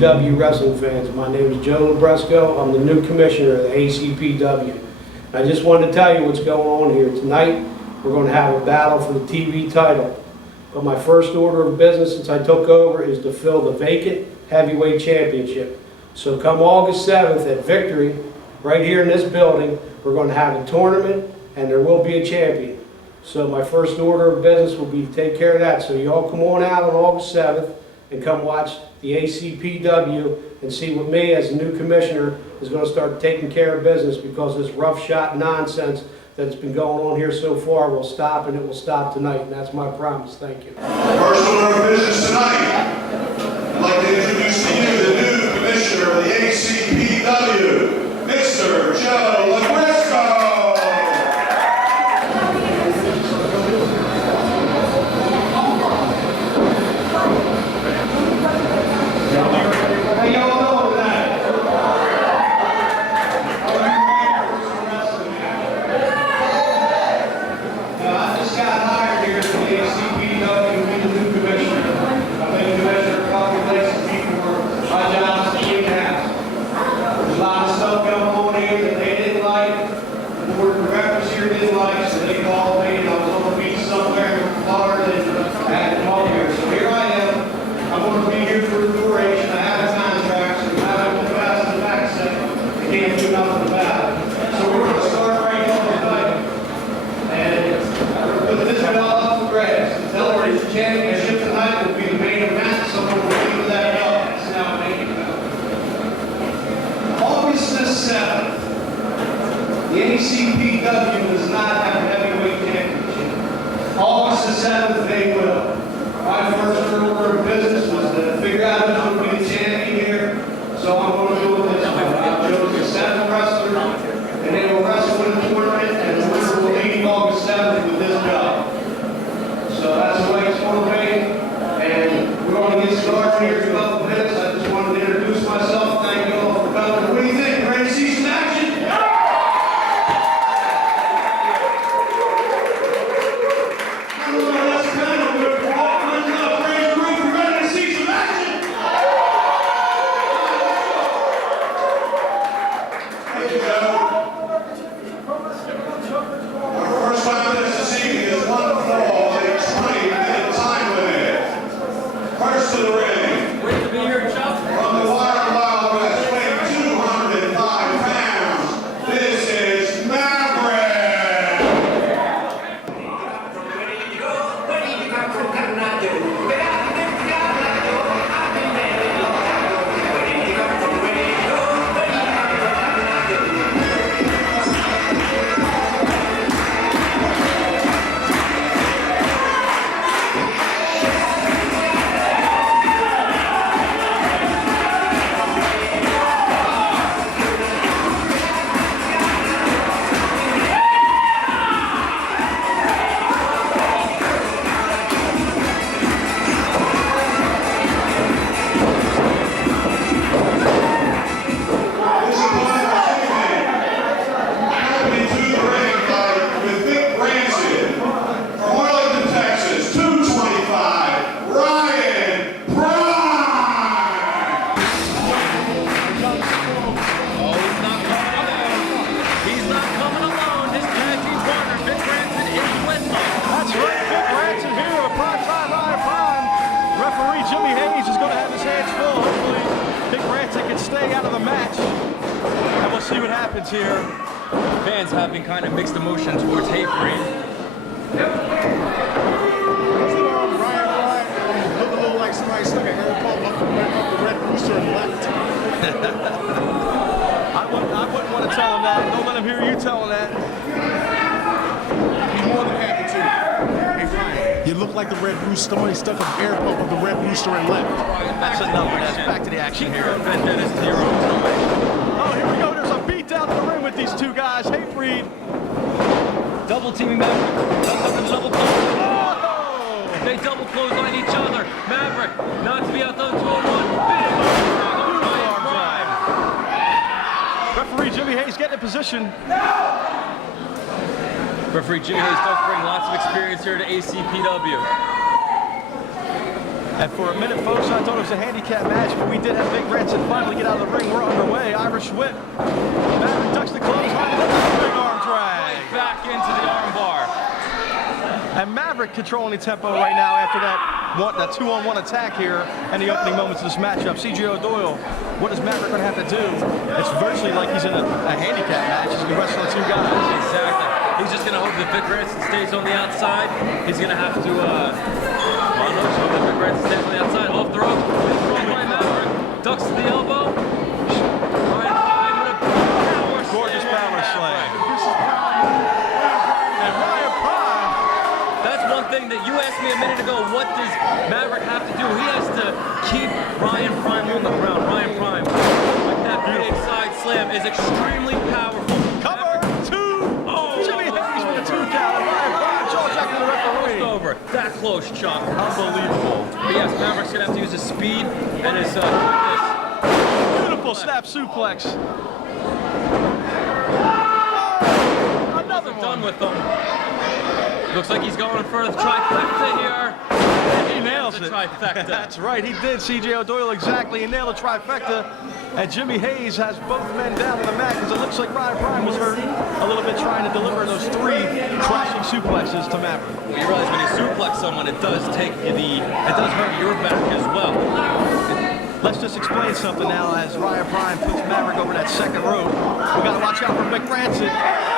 ACPW wrestling fans. My name is Joe Labresco. I'm the new commissioner of the ACPW. I just wanted to tell you what's going on here. Tonight, we're going to have a battle for the TV title. But my first order of business since I took over is to fill the vacant heavyweight championship. So come August 7th at Victory, right here in this building, we're going to have a tournament and there will be a champion. So my first order of business will be to take care of that. So you all come on out on August 7th and come watch the ACPW and see what me as the new commissioner is going to start taking care of business, because this rough shot nonsense that's been going on here so far will stop, and it will stop tonight, and that's my promise. Thank you. First order of business tonight, I'd like to introduce to you the new commissioner of the ACPW, Mr. Joe Labresco. Championship tonight will be the main event, so we'll leave that up. It's now main event. August the 7th, the ACPW does not have a heavyweight championship. August the 7th, they will. My first order of business was to figure out who's going to be the champion here, so I'm going to do it this way. I've chosen 7 wrestlers, and they will wrestle in the tournament, and the winner will leave August 7th with this belt. So that's the way it's going to be, and we're going to get started here in a couple minutes. I just wanted to introduce myself. Thank you all for coming. What do you think? Ready to see some action? That's kind of good. Praise group. We're ready to see some action. Thank you, Joe. Our first 5 minutes this evening is one fall. First to the ring. Wait to be here, Chuck. From the Wild Wild West, weighing 205 pounds, this is Maverick. Stay out of the match, and we'll see what happens here. Fans having kind of mixed emotions towards Hatebreed. Look a little like somebody stuck a hair pump up the red rooster and left. I wouldn't want to tell him that. Don't let him hear you telling that. He's more than happy to. Hey, Ryan, you look like the red rooster. Somebody stuck an air pump of the red rooster and left. That's enough. That's back to the action here. Vendettas to your own time. Oh, here we go. There's a beat down in the ring with these two guys. Hatebreed. Double teaming Maverick. Comes up in double close. Oh! They double close on each other. Maverick, not to be outdone 2-on-1. Big arm drive. Referee Jimmy Hayes getting in position. Referee Jimmy Hayes does bring lots of experience here to ACPW. And for a minute, folks, I thought it was a handicap match, but we did have Big Rancid finally get out of the ring. We're underway. Irish whip. Maverick ducks the clothesline. Big arm drag. Back into the armbar. And Maverick controlling the tempo right now after that two-on-one attack here and the opening moments of this matchup. C.J. O'Doyle, what is Maverick going to have to do? It's virtually like he's in a handicap match. He's going to wrestle two guys. Exactly. He's just going to hope that Vic Ranson stays on the outside. He's going to have to, hope that Vic Ranson stays on the outside. Off the rope. Thrown by Maverick. Ducks to the elbow. Ryan Prime with a power slam. Gorgeous power slam. And Ryan Prime. That's one thing that you asked me a minute ago. What does Maverick have to do? He has to keep Ryan Prime on the ground. Ryan Prime with that big side slam is extremely powerful. Cover two. Oh, Jimmy Hayes with a 2 count. Ryan Prime jaw jacking the referee. Over. That close, Chuck. Unbelievable. But yes, Maverick's gonna have to use his speed and his quickness. Beautiful snap suplex. Another Done one. with them. Looks like he's going for the trifecta here. He nails The it. trifecta. That's right, he did. C.J. O'Doyle exactly. He nailed the trifecta. And Jimmy Hayes has both men down on the mat because it looks like Ryan Prime was hurt a little bit trying to deliver those 3 crashing suplexes to Maverick. You realize when you suplex someone, it does take it does hurt your back as well. Let's just explain something now as Ryan Prime puts Maverick over that second rope. We got to watch out for Vic Rancid.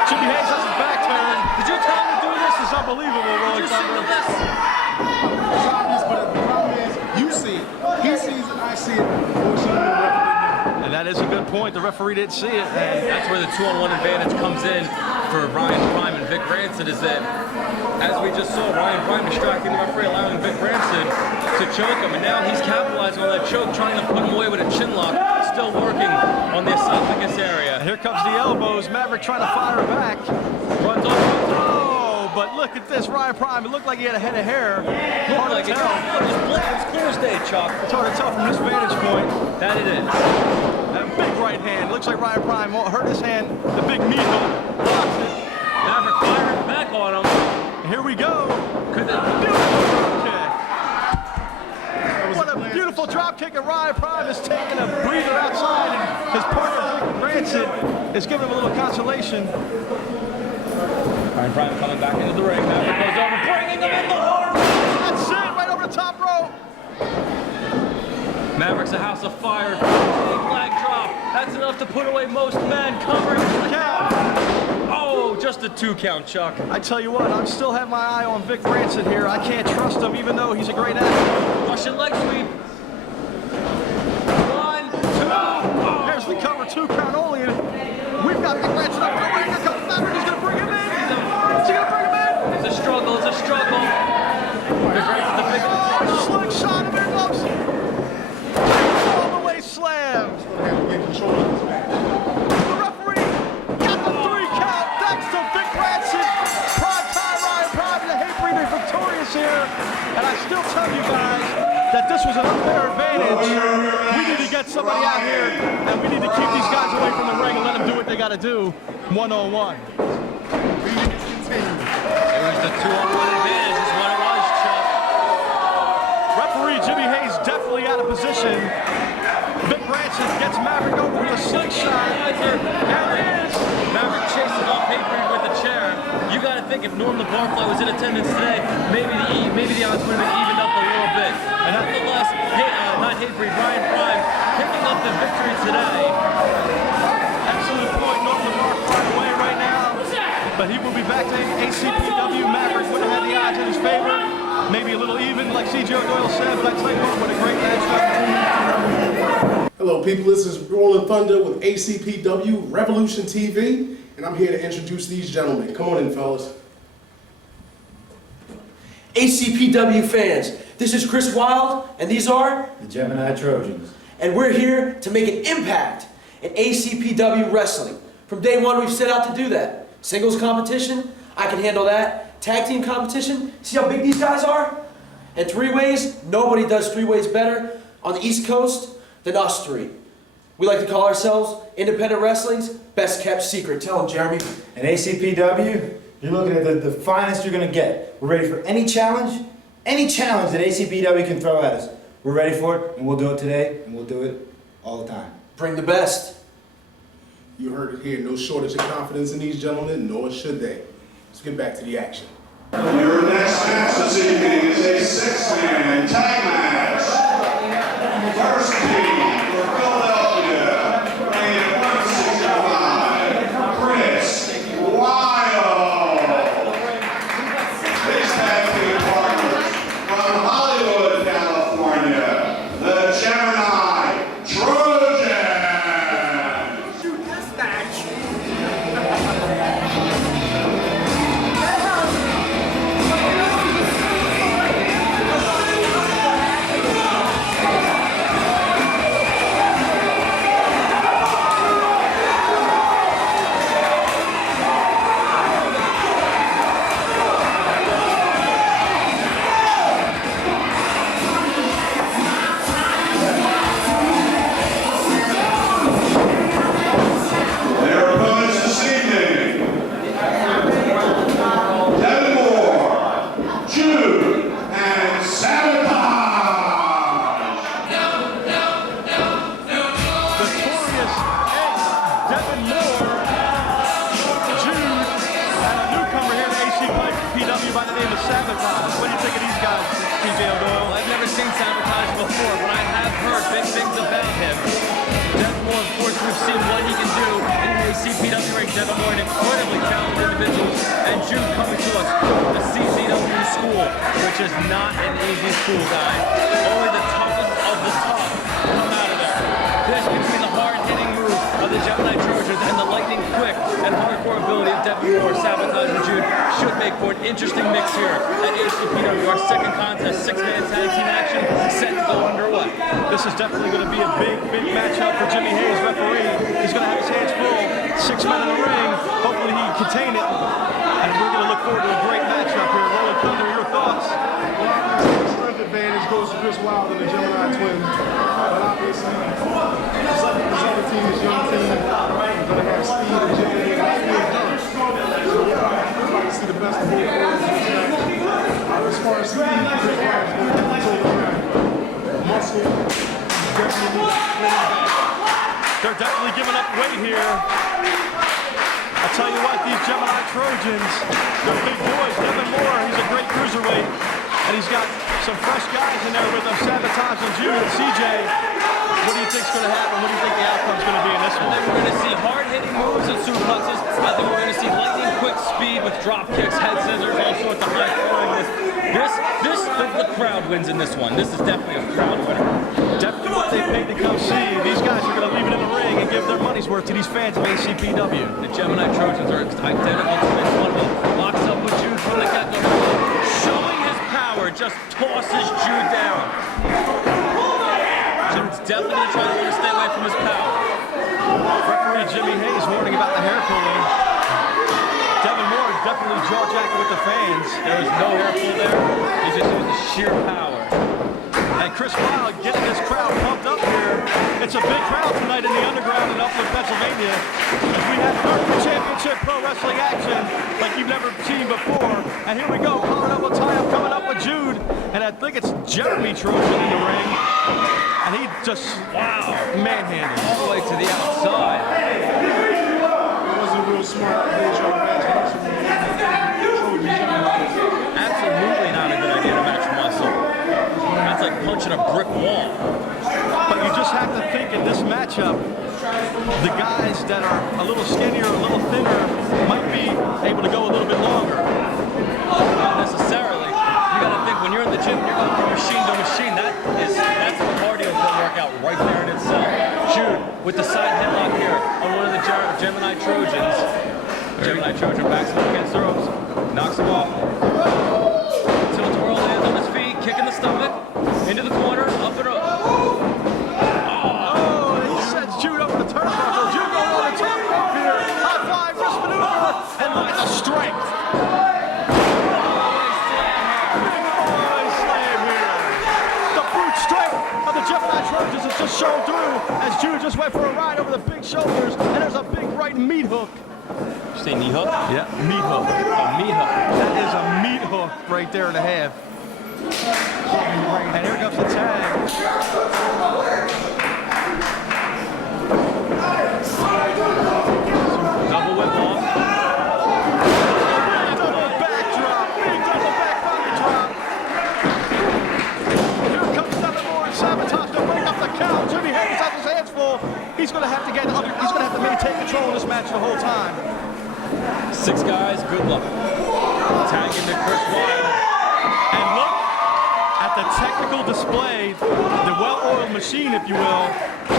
Jimmy Hayes has his back turned. Did you tell him to do this? It's unbelievable, Rolling Thunder. But the problem is, you see it. He sees it, I see it. Unfortunately, the referee didn't. And that is a good point. The referee didn't see it. And That's where the 2-on-1 advantage comes in for Ryan Prime and Vic Rancid is that, as we just saw, Ryan Prime distracting the referee, allowing Vic Rancid to choke him, and now he's capitalizing on that choke, trying to put him away with a chin lock, still working on the esophagus area. here comes the elbows. Maverick trying to fire back. Runs off. Oh, but look at this. Ryan Prime, it looked like he had a head of hair. Hard Like to it's tell. clear as day, Chuck. It's hard to tell from this vantage point. That it is. That big right hand. Looks like Ryan Prime hurt his hand. The big meat hook. Blocks it. Maverick firing back on him. And here we go. Could the, What a beautiful drop kick, and Ryan Prime is taking a breather outside, and his partner, Vic Rancid, is giving him a little consolation. Ryan Prime coming back into the ring. Maverick goes over, bringing him in the arm. That's it, right over the top rope. Maverick's a house of fire. Big leg drop. That's enough to put away most men. Covering the count. Oh, just a 2 count, Chuck. I tell you what, I still have my eye on Vic Rancid here. I can't trust him, even though he's a great athlete. Russian leg sweep. 1, 2. Oh. There's the cover, 2 count only. We've got Vic Rancid up in the ring. Here comes Maverick. He's going to bring him in. Is he going to bring him in? It's a struggle. It's a struggle. Vic Rancid, the big Slingshot him in, folks. All the way slammed. Get control of this match. The referee got the 3 count. Thanks to Vic Rancid. Prime time Ryan Prime and the hate breather victorious here. And I still tell you guys that this was an unfair advantage. We need to get somebody out here, and we need to keep these guys away from the ring and let them do what they got to do one-on-one. It was the 2-on-1 advantage is what it was, Chuck. Referee Jimmy Hayes definitely out of position. Vic Rancid gets Maverick over with a slingshot. There it is. Maverick chasing off Hatebreed with the chair. You got to think if Norm the Barfly was in attendance today, maybe the odds would have been evened up a little bit. And nonetheless, not Hatebreed, Ryan Prime picking up the victory today. Absolute point. Norm the Barfly away right now. But he will be back to ACPW. Maverick would have had the odds in his favor. Maybe a little even, like C.J. O'Doyle said, but I tell you what, what a great match. Hello people, this is Rolling Thunder with ACPW Revolution TV, and I'm here to introduce these gentlemen. Come on in, fellas. ACPW fans, this is Chris Wilde, and these are the Gemini Trojans. And we're here to make an impact in ACPW wrestling. From day one, we've set out to do that. Singles competition, I can handle that. Tag team competition, see how big these guys are? And 3-ways, nobody does 3-ways better on the East Coast than us 3. We like to call ourselves independent wrestling's best kept secret. Tell them, Jeremy. And ACPW, you're looking at the finest you're going to get. We're ready for any challenge, Any challenge that ACPW can throw at us, we're ready for it, and we'll do it today, and we'll do it all the time. Bring the best. You heard it here. No shortage of confidence in these gentlemen, nor should they. Let's get back to the action. Your next match this evening is a six-man tag match. First team for Philadelphia, weighing at 165, Chris Wild. His tag team partners from Hollywood, California, the Gemini Trojans. Shoot this match. Their opponents this evening, Devin Moore, Jude, and Sabotage. Notorious X, Devin Moore, Jude, and a newcomer here to ACPW by the name of Sabotage. What do you think of these guys, TJ O'Doyle? Well, I've never seen Sabotage before, but I have heard big things about him. Devin Moore, of course, we've seen what he can do in the ACPW ring. Devin Moore, an incredibly talented individual. And Jude coming to us from the CZW school, which is not an easy school, guys. Only the toughest of the tough come out of there. This between the hard-hitting move of the Gemini Trojans and the lightning quick and hardcore ability of Devin Moore, Sabotage, and Jude should make for an interesting mix here at ACPW. Our second contest, six-man tag team action, set to go underway. This is definitely going to be a big matchup for Jimmy Hayes, referee. He's going to have his hands full. 6 men in the ring. Hopefully he can contain it. And we're going to look forward to a great matchup here. Rolling Thunder, your thoughts? The strength advantage goes to Chris Wild and the Gemini twins. But obviously, this other team is young team. We're going to have speed and agility and speed first. So we're going to see the best of both worlds in this match. As far as speed, Chris Wild is going to have to take the ground. Muscle, definitely They're definitely giving up weight here. I'll tell you what, these Gemini Trojans, they're big boys. Devin Moore, he's a great cruiserweight. And he's got some fresh guys in there with him, Sabotage and Jude and CJ. What do you think's going to happen? What do you think the outcome's going to be in this I one? think we're going to see hard-hitting moves and suplexes. I think we're going to see lightning quick speed with drop kicks, head scissors, all sorts of high flying. The crowd wins in this one. This is definitely a crowd winner. Definitely what they paid to come see. These guys are going to leave it in the ring and give their money's worth to these fans of ACPW. The Gemini Trojans are identical twins. One of them locks up with Jude from the get-go. Showing his power, just tosses Jude down. Jude's definitely trying to stay away from his power. Referee Jimmy Hayes warning about the hair pulling. Devin Moore definitely jaw-jacking with the fans. There is no hair pull there. He just uses sheer power. And Chris Wild getting this crowd pumped up here. It's a big crowd tonight in the underground in Upland, Pennsylvania. As we have Northern Championship Pro Wrestling action like you've never seen before. And here we go, coming up with tie-up, coming up with Jude. And I think it's Jeremy Trojan in the ring. And he just, wow, manhandled. All the way to the outside. It wasn't real smart. Absolutely not a good idea to match muscle. That's like punching a brick wall. But you just have to think in this matchup, the guys that are a little skinnier, a little thinner, might be able to go a little bit longer. Not necessarily. You got to think when you're in the gym, you're going from machine to machine. That's a cardio workout right there in itself. Jude with the side headlock here on one of the Gemini Trojans. Gemini Trojan backs him up against the ropes, knocks him off. Tilt twirl lands on his feet, kick in the stomach, into the corner, up and up. Oh, he sends Jude over the turnbuckle. Jude going over the top rope here. High flying wrist maneuver. And look at the strength. Boy, slam here. The brute strength of the Gemini Trojans is just shown through as Jude just went for a ride over the big shoulders. And there's a big right meat hook. Did you say knee hook? Yeah, meat hook. A meat hook. That is a meat hook right there in the half. And here comes the tag. Double whip off. Double backdrop. Big double back body drop. Here comes Devin Moore and Sabotage to break up the count. Jimmy Hayes has his hands full. He's going to have to maintain control of this match the whole time. 6 guys, good luck. Tag into Chris Wilde. And look at the technical display, the well-oiled machine, if you will.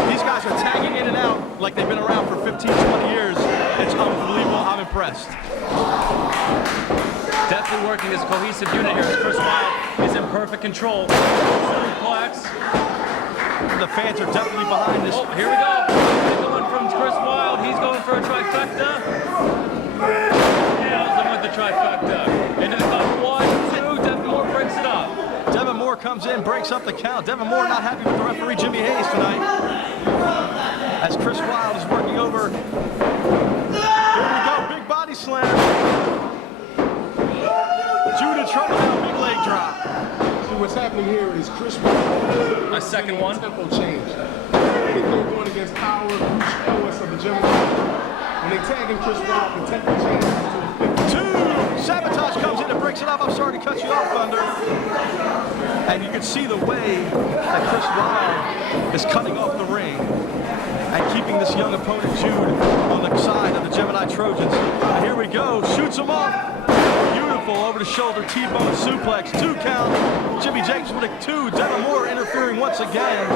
These guys are tagging in and out like they've been around for 15, 20 years. It's unbelievable. I'm impressed. Definitely working as a cohesive unit here as Chris Wilde is in perfect control. Suplex. The fans are definitely behind this. Oh, here we go. He's going from Chris Wilde. He's going for a trifecta. Nails him with the trifecta. Into the cover. 1, 2. Devin Moore breaks it up. Devin Moore comes in, breaks up the count. Devin Moore not happy with the referee, Jimmy Hayes, tonight. As Chris Wilde is working over. Here we go, big body slam. Judah trying to big leg drop. See, what's happening here is Chris Wilde. A second one. Tempo change. They're going against power, Bruce Ellis of the Gemini. When they tag in Chris Wilde, the tempo changes to a 50. 2. Sabotage comes in and breaks it up. I'm sorry to cut you off, Thunder. And you can see the way that Chris Wilde is cutting off the ring and keeping this young opponent, Jude, on the side of the Gemini Trojans. And here we go. Shoots him off. Beautiful over the shoulder T-bone suplex. 2 count. Jimmy Jacobs with a 2. Devin Moore interfering once again.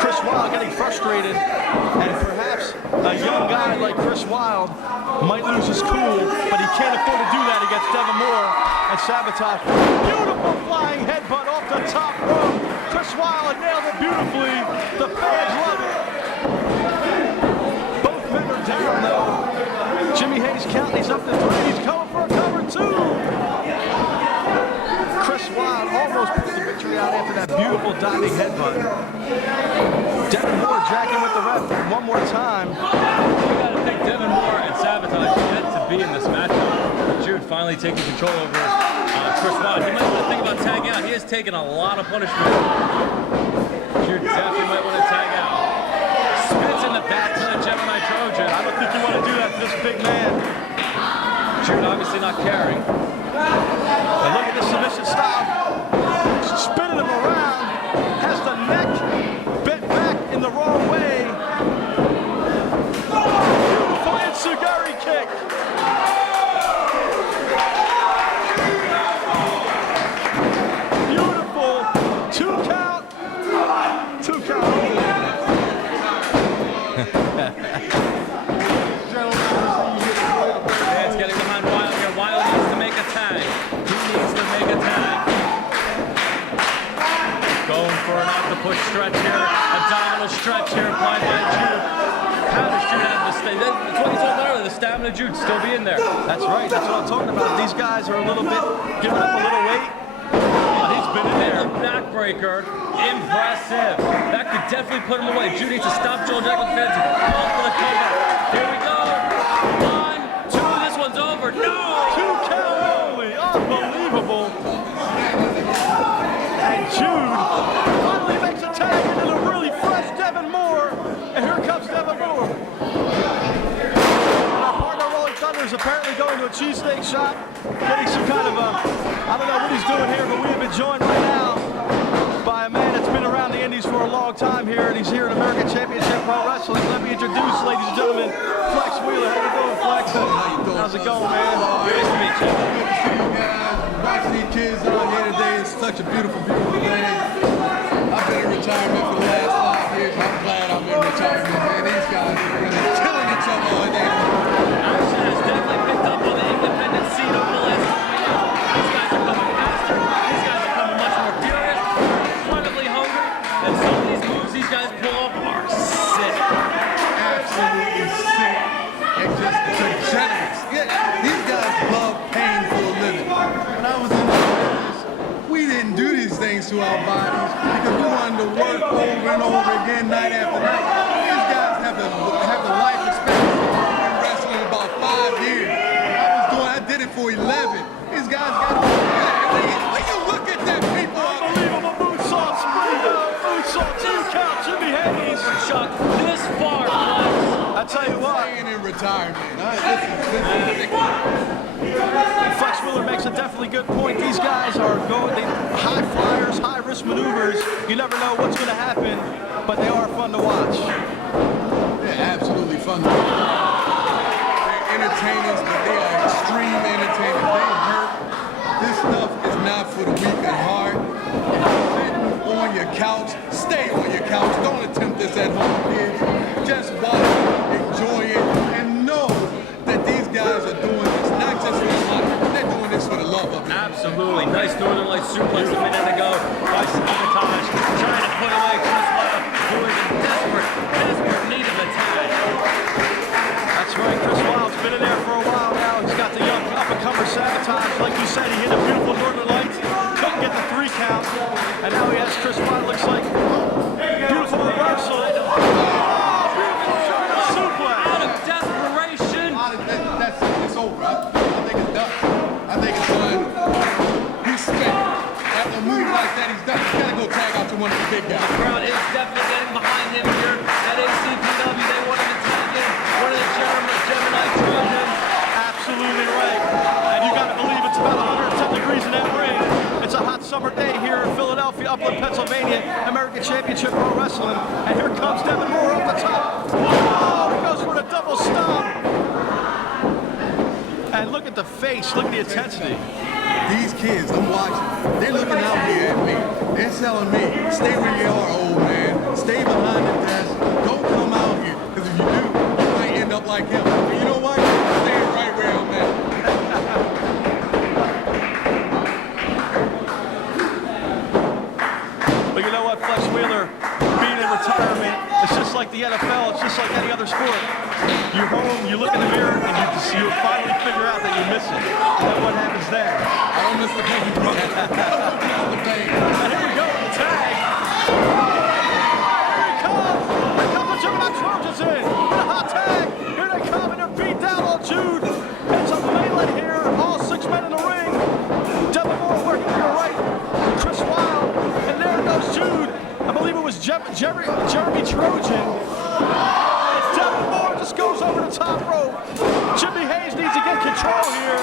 Chris Wilde getting frustrated. And perhaps a young guy like Chris Wilde might lose his cool, but he can't afford to do that against Devin Moore and Sabotage. Beautiful flying headbutt off the top rope. Chris Wilde nailed it beautifully. The fans love it. Both men are down though. Jimmy Hayes counting, he's up to 3. He's going for a cover 2. Chris Wilde almost pulled the victory out after that beautiful diving headbutt. Devin Moore jacking with the ref one more time. You got to think Devin Moore and Sabotage meant to be in this matchup. Jude finally taking control over Chris Wilde. You might want to think about tagging out. He has taken a lot of punishment. Jude definitely might want to tag out. Spits in the back to the Gemini Trojan. I don't think you want to do that to this big man. Jude obviously not caring. And look at this submission style. Spinning him around. Has the neck bent back in the wrong way. Beautiful Enziguri kick. Beautiful. 2 count. 2 count. It's getting behind Wilde here. Wilde needs to make a tag. He needs to make a tag. Going for an octopus stretch here. Abdominal stretch here applied by Jude. How does Jude have to stay? That's what you told earlier. The stamina Jude still be in there. That's right. That's what I'm talking about. These guys are a little bit giving up a little weight. But he's been in there. Backbreaker. Impressive. That could definitely put him away. Jude needs to stop Joel Jacobs' fans. Call for the cover. Here we go. 1, 2. This one's over. No! 2 count only. Unbelievable. And Jude finally makes a tag into the really fresh Devin Moore. And here comes Devin Moore. And our partner Rolling Thunder is apparently going to a cheesesteak shop, getting some kind of I don't know what he's doing here, but we have been joined right now by a man that's been around the Indies for a long time here, and he's here in American Championship Pro Wrestling. Let me introduce, ladies and gentlemen, Flex Wheeler. How you doing, Flex? How you doing? How's it going, man? Nice to meet you. Good to see you guys. Watching these kids out here today is such a beautiful, beautiful thing. I've been in retirement for the last 5 years. I'm glad I'm in retirement, man. These guys are really killing each other all day. Action has definitely picked up on the independent scene over the last couple of years. These guys are coming faster. These guys are coming much more furious, incredibly hungry, and some of these moves these guys pull off are sick. Absolutely sick and just degenerates. Yeah, these guys love pain for a living. When I was in the business, we didn't do these things to our bodies because we wanted to work over and over again night after night. These guys have the life expectancy. I've been wrestling about 5 years. I did it for 11. These guys got to when you look at that people out count, Jimmy Hayes. Chuck, this far, Flex. I tell you what. Staying in retirement. This is ridiculous. Flex Wheeler makes a definitely good point. These guys are they high flyers, high risk maneuvers. You never know what's going to happen, but they are fun to watch. They're absolutely fun to watch. They're entertainers, but they are extreme entertainers. They hurt. This stuff is not for the weak at heart. Sit on your couch, stay on your couch. Don't attempt this at home, kids. Just watch, enjoy it, and know that these guys are doing this not just for the money. They're doing this for the love of it. Absolutely. Nice Northern Lights suplex a minute ago by Sabotage, trying to put away Chris Wilde, who is in desperate need of a tag. That's right, Chris Wilde's been in there for a while now. He's got the young up-and-comer Sabotage. Like you said, he hit a beautiful Northern Lights, couldn't get the 3 count, and now he has Chris Wilde. Looks like beautiful reversal. It's over. I think it's done. I think it's done. He's spent. After a move like that, he's done. He's got to go tag out to one of the big guys. The crowd is definitely getting behind him here at ACPW. They wanted to tag in one of the Gemini Trojans. Absolutely right. And you got to believe it's about 110 degrees in that ring. It's a hot summer day here in Philadelphia, Upland, Pennsylvania, American Championship Pro Wrestling. And here comes Devin Moore up the top. Oh, he goes for the double stomp. And look at the face, look at the intensity. These kids, I'm watching. They're looking out here at me. They're telling me, stay where you are, old man. Stay behind the desk. Don't come out here. Because if you do, you might end up like him. And you know what? I'm staying right where I'm at. But you know what, Flex Wheeler, being in retirement, it's just like the NFL, it's just like any other sport. You're home, you look in the mirror, and you finally figure out that you miss it. And what happens then? I don't miss the pain, bro. I don't miss the pain. And here we go, the tag. Here he comes. Here comes the Gemini Trojans in. With a hot tag. Here they come, and they're beat down on Jude. It's a melee here. All 6 men in the ring. Devin Moore working to your right. Chris Wilde. And there goes Jude. I believe it was Jeremy Trojan. And Devin Moore just goes over the top rope. Jimmy Hayes needs to get control here.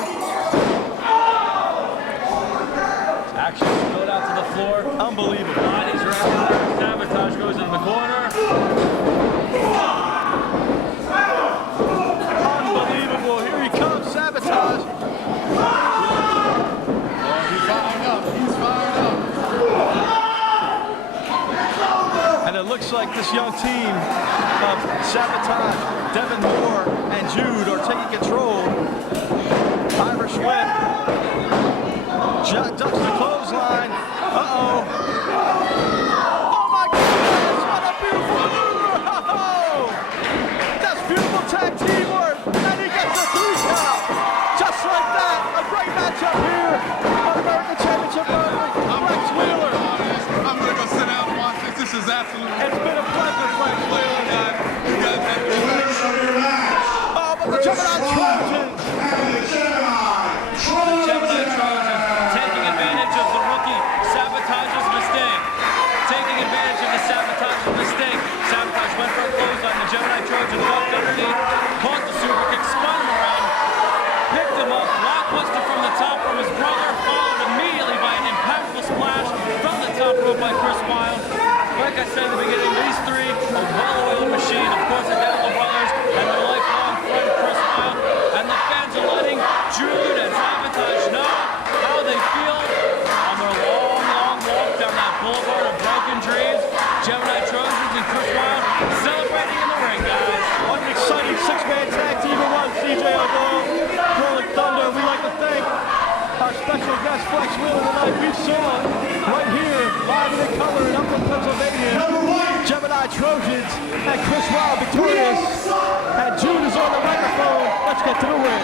Action spilled out to the floor. Unbelievable. Bodies are everywhere. Sabotage goes into the corner. Unbelievable. Here he comes, Sabotage. He's fired up. He's fired up. And it looks like this young team of Sabotage, Devin Moore, and Jude are taking control. Irish whip. Jack ducks the clothesline. Uh-oh. Oh, my goodness. What a beautiful maneuver. Oh, that's beautiful tag team work. And he gets a 3 count. Just like that. A great matchup here on American Championship Wrestling. Flex Wheeler. I'm going to go sit down and watch this. This is absolutely... It's been a pleasure, Flex Wheeler. You guys have to... Oh, but the Gemini Trojans. Gemini Trojans taking advantage of the rookie Sabotage's mistake. Taking advantage of the Sabotage's mistake. Sabotage went for a clothesline. The Gemini Trojans walked underneath, caught the super kick, spun him around, picked him up, blockbuster from the top from his brother, followed immediately by an impactful splash from the top rope by Chris Wilde. Like I said in the beginning, these 3 are well-oiled machine. Of course, identical brothers and their lifelong friend Chris Wilde. And the fans are letting Jude and Sabotage know how they feel on their long walk down that boulevard of broken dreams. Gemini Trojans and Chris Wilde celebrating in the ring, guys. What an exciting 6-man tag team it was, CJ O'Donnell. Rolling Thunder, we'd like to thank our special guest, Flex Wheeler, tonight. We saw right here, live in color in Upland, Pennsylvania, Gemini Trojans and Chris Wilde victorious. And Jude is on the microphone. Let's get to the ring.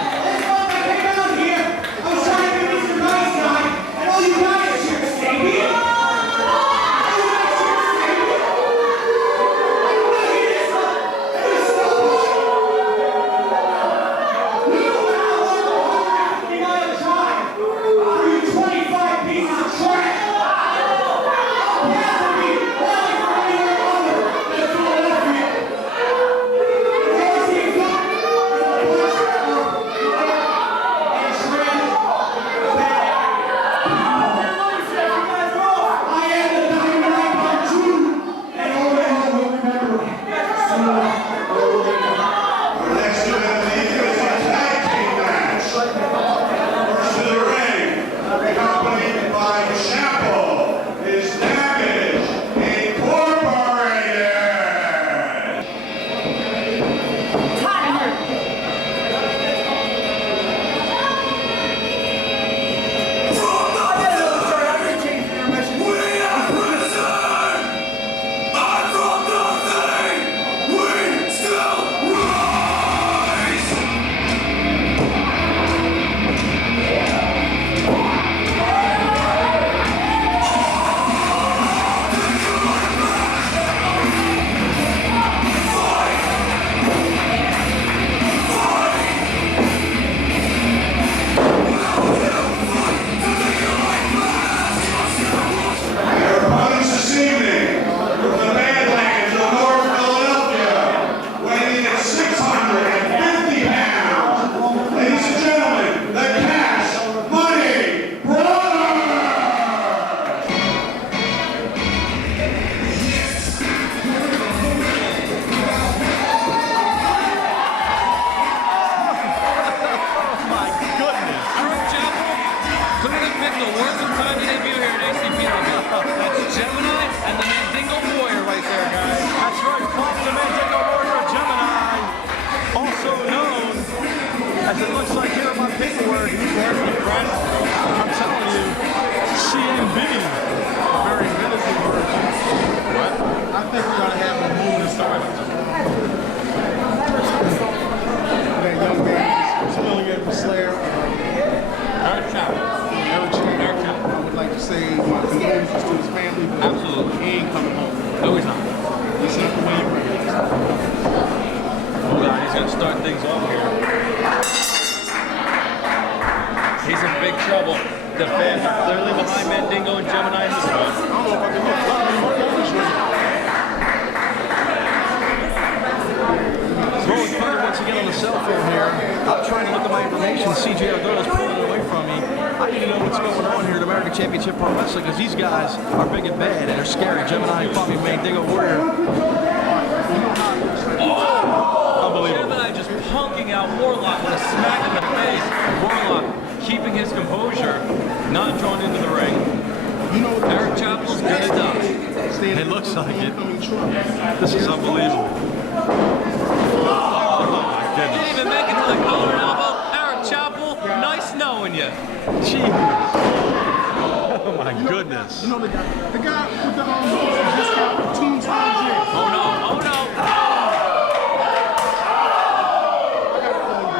on paperwork, he's working the press. I'm telling you, CMB. Very menacing version. What? I think we're gonna have a moving silence. That young man is filling in for Slayer. Eric Chapel. Eric Chapel. I would like to say my condolences to his family, but Absolutely. he ain't coming home. No, he's not. He's not the way you recognize. Hold on, he's going to start things off here. He's in big trouble. The fans are clearly behind Mandingo and Gemini in this one. I don't know if I can get a lot of more focus right now. Rolling Thunder once again on the cell phone here. I'm trying to look at my information. CJ Argona's pulling it away from me. I need to know what's going on here at American Championship Pro Wrestling because these guys are big and bad and they're scary. Gemini, Bobby, Mandingo, Warrior. Unbelievable. Gemini just punking out Warlock with a smack in the face. Warlock keeping his composure, not drawn into the ring. Eric Chapel's good enough. It looks like it. This is unbelievable. Didn't even make it to the collar and elbow. Eric Chapel, nice knowing you. Jeez. Oh my goodness. You know the guy with the just got Tombstone Jig. Oh no, oh no.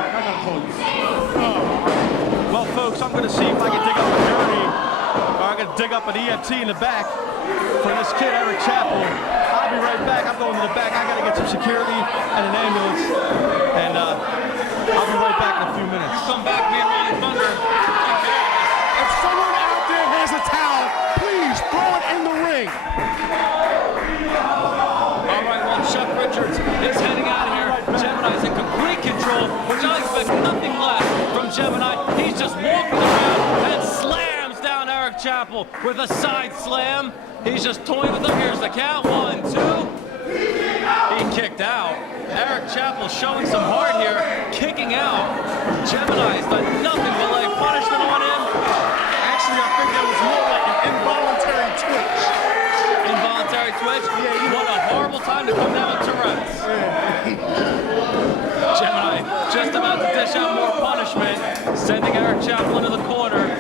I gotta call you. Well, folks, I'm going to see if I can dig up a gurney or I can dig up an EMT in the back for this kid, Eric Chapel. I'll be right back. I'm going to the back. I got to get some security and an ambulance. And I'll be right back in a few minutes. Come back, me and Rolling Thunder. If someone out there has a towel, please throw it in the ring. All right, well, Chuck Richards is heading out of here. Gemini's in complete control, which I expect nothing less from Gemini. He's just walking around and slams down Eric Chapel with a side slam. He's just toying with him. Here's the count. 1, 2. He kicked out. Eric Chapel showing some heart here, kicking out. Gemini's done nothing but lay punishment on him. Actually, I think that was more like an involuntary twitch. Involuntary twitch. What a horrible time to come down with Tourette's. Gemini just about to dish out more punishment, sending Eric Chapel into the corner.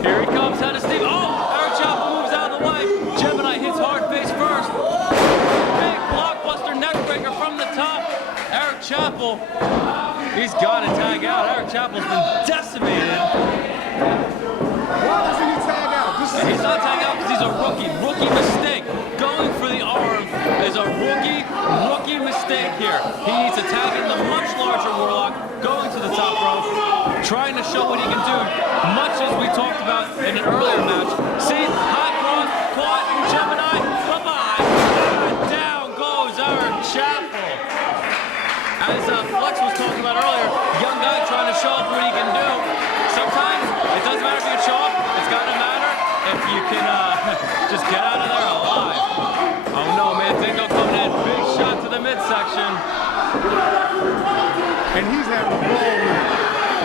Here he comes, head of steam. Oh, Eric Chapel moves out of the way. Gemini hits hard face first. Big blockbuster neckbreaker from the top. Eric Chapel, he's got to tag out. Eric Chapel's been decimated. Why doesn't he tag out? He's not tagging out because he's a rookie. Rookie mistake. Going for the arm is a rookie mistake here. He needs to tag in the much larger Warlock, going to the top rope, trying to show what he can do, much as we talked about in an earlier match. See, high cross, caught, Gemini, bye-bye. And down goes Eric Chapel. As Flex was talking about earlier, young guy trying to show off what he can do. Sometimes it doesn't matter if you can show off, it's got to matter if you can just get out of there alive. Oh no, Mandingo coming in, big shot to the midsection. And he's having a ball with it.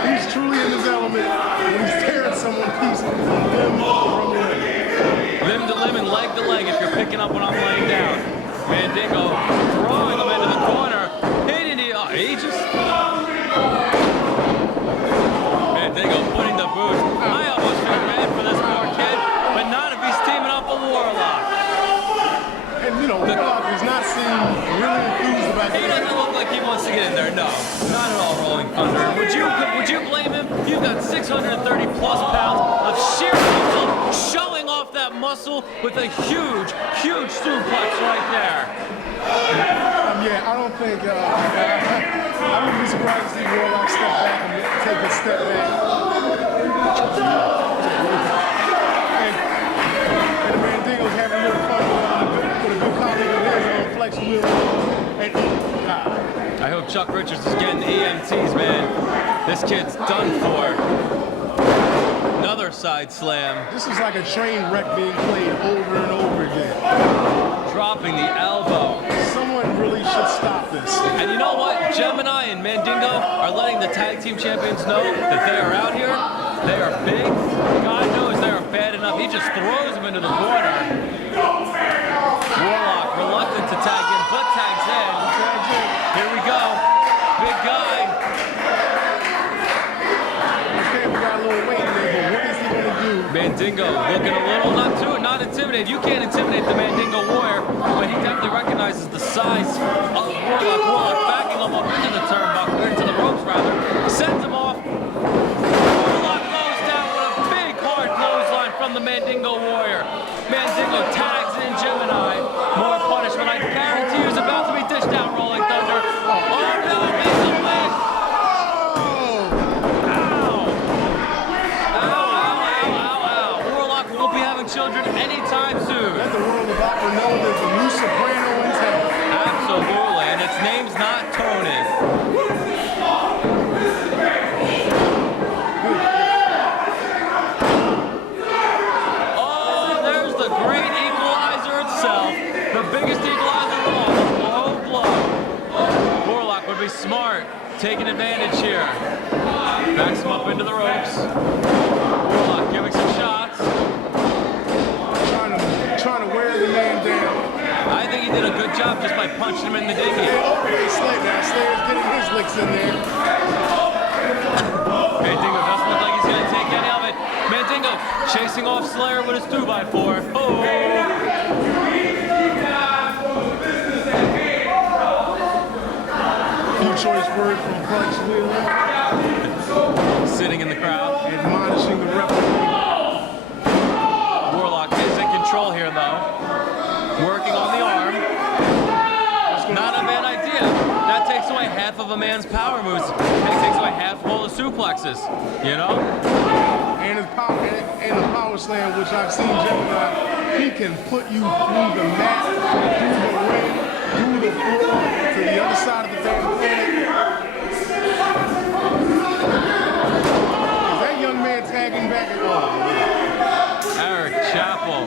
He's truly in his element when he's tearing someone piece from limb from limb. Limb to limb and leg to leg if you're picking up when I'm laying down. Mandingo throwing him into the corner. He just... Mandingo putting the boot. I almost feel bad for this poor kid, but not if he's teaming up with Warlock. And you know, Warlock does not seem really enthused about He doesn't look like he wants to get in there, no. Not at all, Rolling Thunder. Would you blame him? You've got 630 plus pounds of sheer muscle, showing off that muscle with a huge suplex right there. Yeah, I don't think, I wouldn't be surprised to see Warlock step back and take a step back. And Mandingo's having a little fun with a good colleague of his on Flex Wheel. I hope Chuck Richards is getting the EMTs, man. This kid's done for. Another side slam. This is like a train wreck being played over and over again. Dropping the elbow. Someone really should stop this. And you know what? Gemini and Mandingo are letting the tag team champions know that they are out here. They are big. God knows they are bad enough. He just throws them into the corner. Warlock reluctant to tag in, but tags in. Here we go. Big guy. Mandingo looking a little, not intimidated. You can't intimidate the Mandingo Warrior, but he definitely recognizes the size of Warlock. Warlock backing him up into the turnbuckle, into the ropes rather, sends him off. Warlock goes down with a big hard clothesline from the Mandingo Warrior. Mandingo tags in Gemini. More punishment. I guarantee you is about to be dished out, Rolling Thunder. Oh no, makes him win. Children anytime soon. Let the world of opera know there's a new soprano in town. Absolutely, and its name's not Tony. Oh, there's the great equalizer itself. The biggest equalizer of all. Low blow. Warlock would be smart, taking advantage here. Backs him up into the ropes. Warlock giving some shots. Trying to wear the man down. I think he did a good job just by punching him in the dinghy. Okay, Slayer. Now Slayer's getting his licks in there. Mandingo doesn't look like he's going to take any of it. Mandingo chasing off Slayer with his 2x4. Oh! Few choice words from Flex Wheeler. Sitting in the crowd. Admonishing the referee. Warlock is in control here, though. Working on the arm. Not a bad idea. That takes away half of a man's power moves. It takes away half of all the suplexes. You know? And his power, and the power slam, which I've seen Gemini, he can put you through the mat, through the ring, through the floor, to the other side of the planet. Is that young man tagging back at all? Eric Chappell.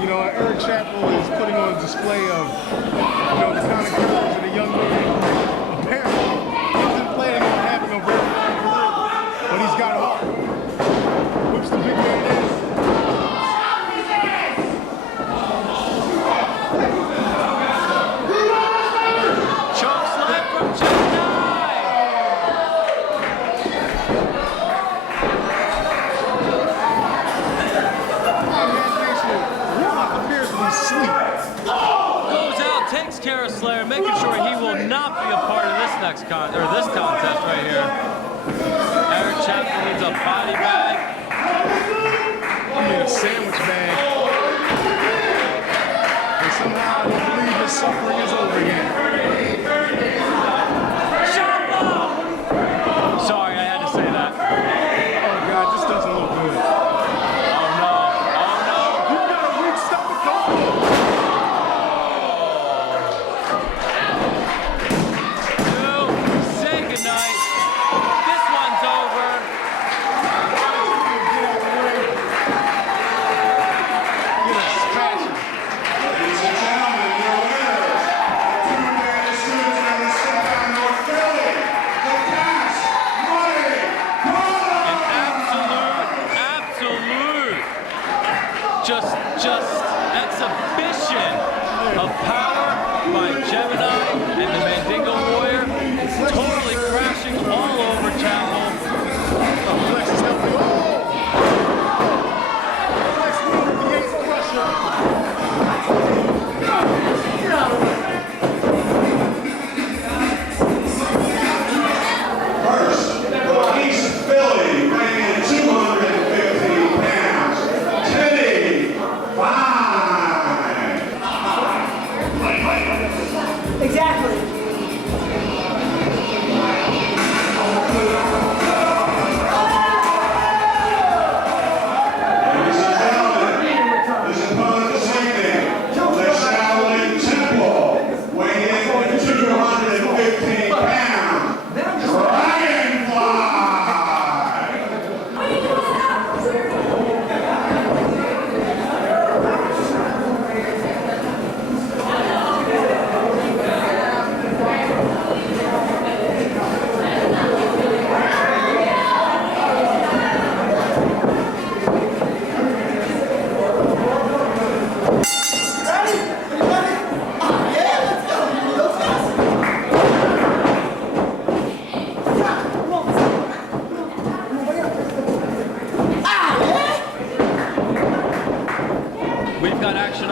You know, Eric Chappell is putting on a display of, you know, the kind of characters that a young man apparently isn't planning on having a very long career, but he's got heart. Which the big man is. Choke slam from Gemini. Goes out, takes care of Slayer, making sure he will not be a part of this this contest right here. Eric Chappell needs a body bag. I need a sandwich bag. And somehow I don't believe his suffering is over yet. Sorry, I had to say that. Oh God, this doesn't look good. Oh no, oh no. You got a weak stomach, don't you? Say goodnight. This one's over.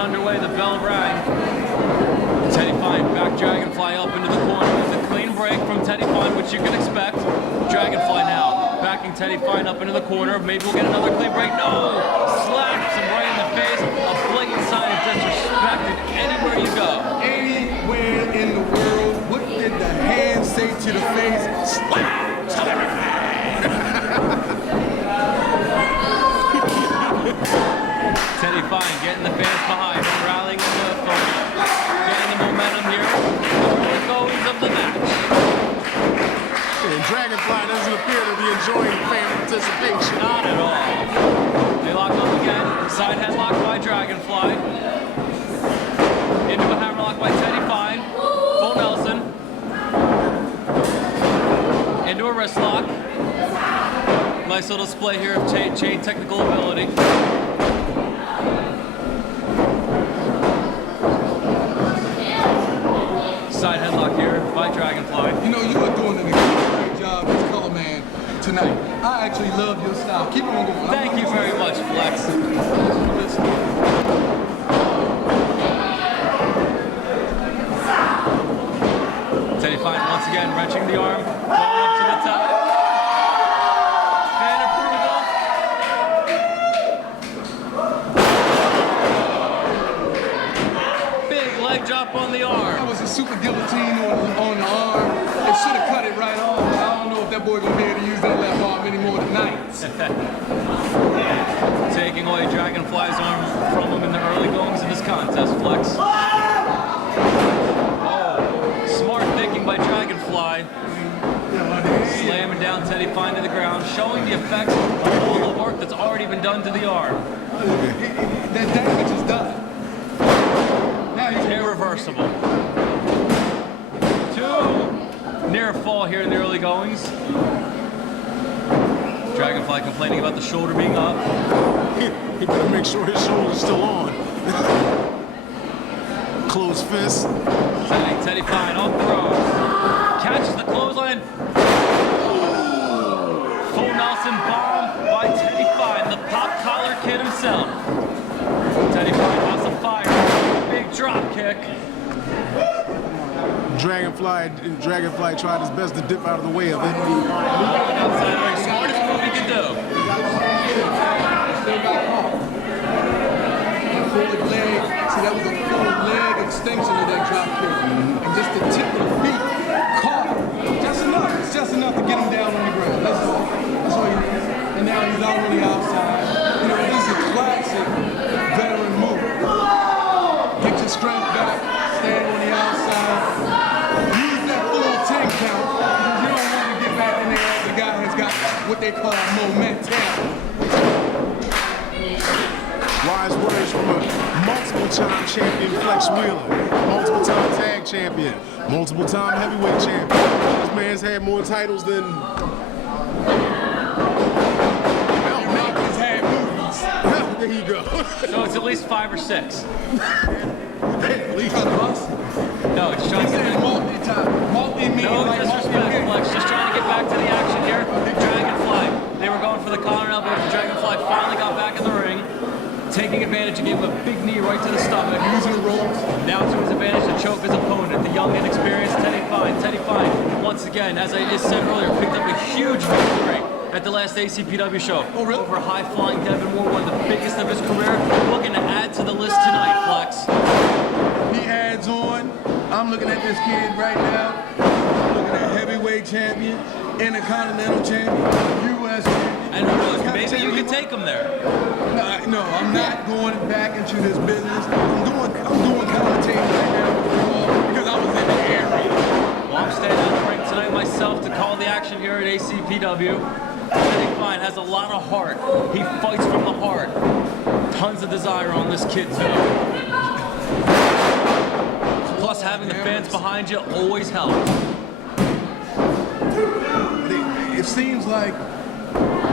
underway. The bell rang. Teddy Fine back Dragonfly up into the corner. It's a clean break from Teddy Fine, which you can expect. Dragonfly now backing Teddy Fine up into the corner. Maybe we'll get another clean break. No! Slaps him right in the face. A blatant sign of disrespect anywhere you go. Anywhere in the world, what did the hand say to the face? Slap! Tell everything! Teddy Fine getting the fans behind him, rallying the folks, getting the momentum here. The goings of the match. And Dragonfly doesn't appear to be enjoying fan participation. Not at all. They lock up again. Side headlock by Dragonfly. Into a hammerlock by Teddy Fine. Full Nelson. Into a wrist lock. Nice little display here of chain technical ability. Side headlock here by Dragonfly. You know, you are doing an incredible job as color man tonight. I actually love your style. Keep on going. Thank you very much, Flex. Teddy Fine once again wrenching the arm, going up to the top. Fan approval. Big leg drop on the arm. That was a super guillotine on the arm. It should have cut it right off. I don't know if that boy gonna be able to use that left arm anymore tonight. Taking away Dragonfly's arm from him in the early goings of this contest, Flex. Smart thinking by Dragonfly. Slamming down Teddy Fine to the ground, showing the effects of all the work that's already been done to the arm. That damage is done. Now he's Irreversible. 2. Near fall here in the early goings. Dragonfly complaining about the shoulder being up. He better make sure his shoulder's still on. Closed fist. Teddy Fine off the rope. Catches the clothesline. Full Nelson bomb by Teddy Fine, the pop collar kid himself. Teddy Fine has a fire. Big drop kick. Dragonfly tried his best to dip out of the way of it. Outside ring, smartest move he can do. forward leg. See, that was a forward leg extension of that drop kick. And just the tip of the feet caught him. Just enough. It's just enough to get him down on the ground. That's all. That's all you need. And now he's already outside. You know, this is a classic veteran move. Get your strength back. Stand on the outside. Use that full 10 count. Because you don't want to get back in there. The guy has got what they call momentum. Wise words from a multiple-time champion Flex Wheeler, multiple-time tag champion, multiple-time heavyweight champion. This man's had more titles than... Malcolm's had movies. There you go. So it's at least 5 or 6. At least. Trying to bust? No, it's trying to get multi-time. Multi-means no like disrespect, Flex. Just trying to get back to the action here. Dragonfly. They were going for the collar and elbow. Dragonfly finally got back in the ring. Taking advantage and gave him a big knee right to the stomach. Using the ropes. Now to his advantage to choke his opponent, the young, inexperienced Teddy Fine. Teddy Fine, once again, as I just said earlier, picked up a huge victory at the last ACPW show. Oh, really? Over high-flying Devin Moore, one of the biggest of his career. Looking to add to the list tonight, Flex. He adds on. I'm looking at this kid right now. I'm looking at heavyweight champion, intercontinental champion, U.S. champion. And who knows, maybe you can take him there. No, I'm not going back into this business. I'm doing commentating right now because I was in the area. Well, I'm standing in the ring tonight myself to call the action here at ACPW. Teddy Fine has a lot of heart. He fights from the heart. Tons of desire on this kid, too. Plus, having the fans behind you always helps. It seems like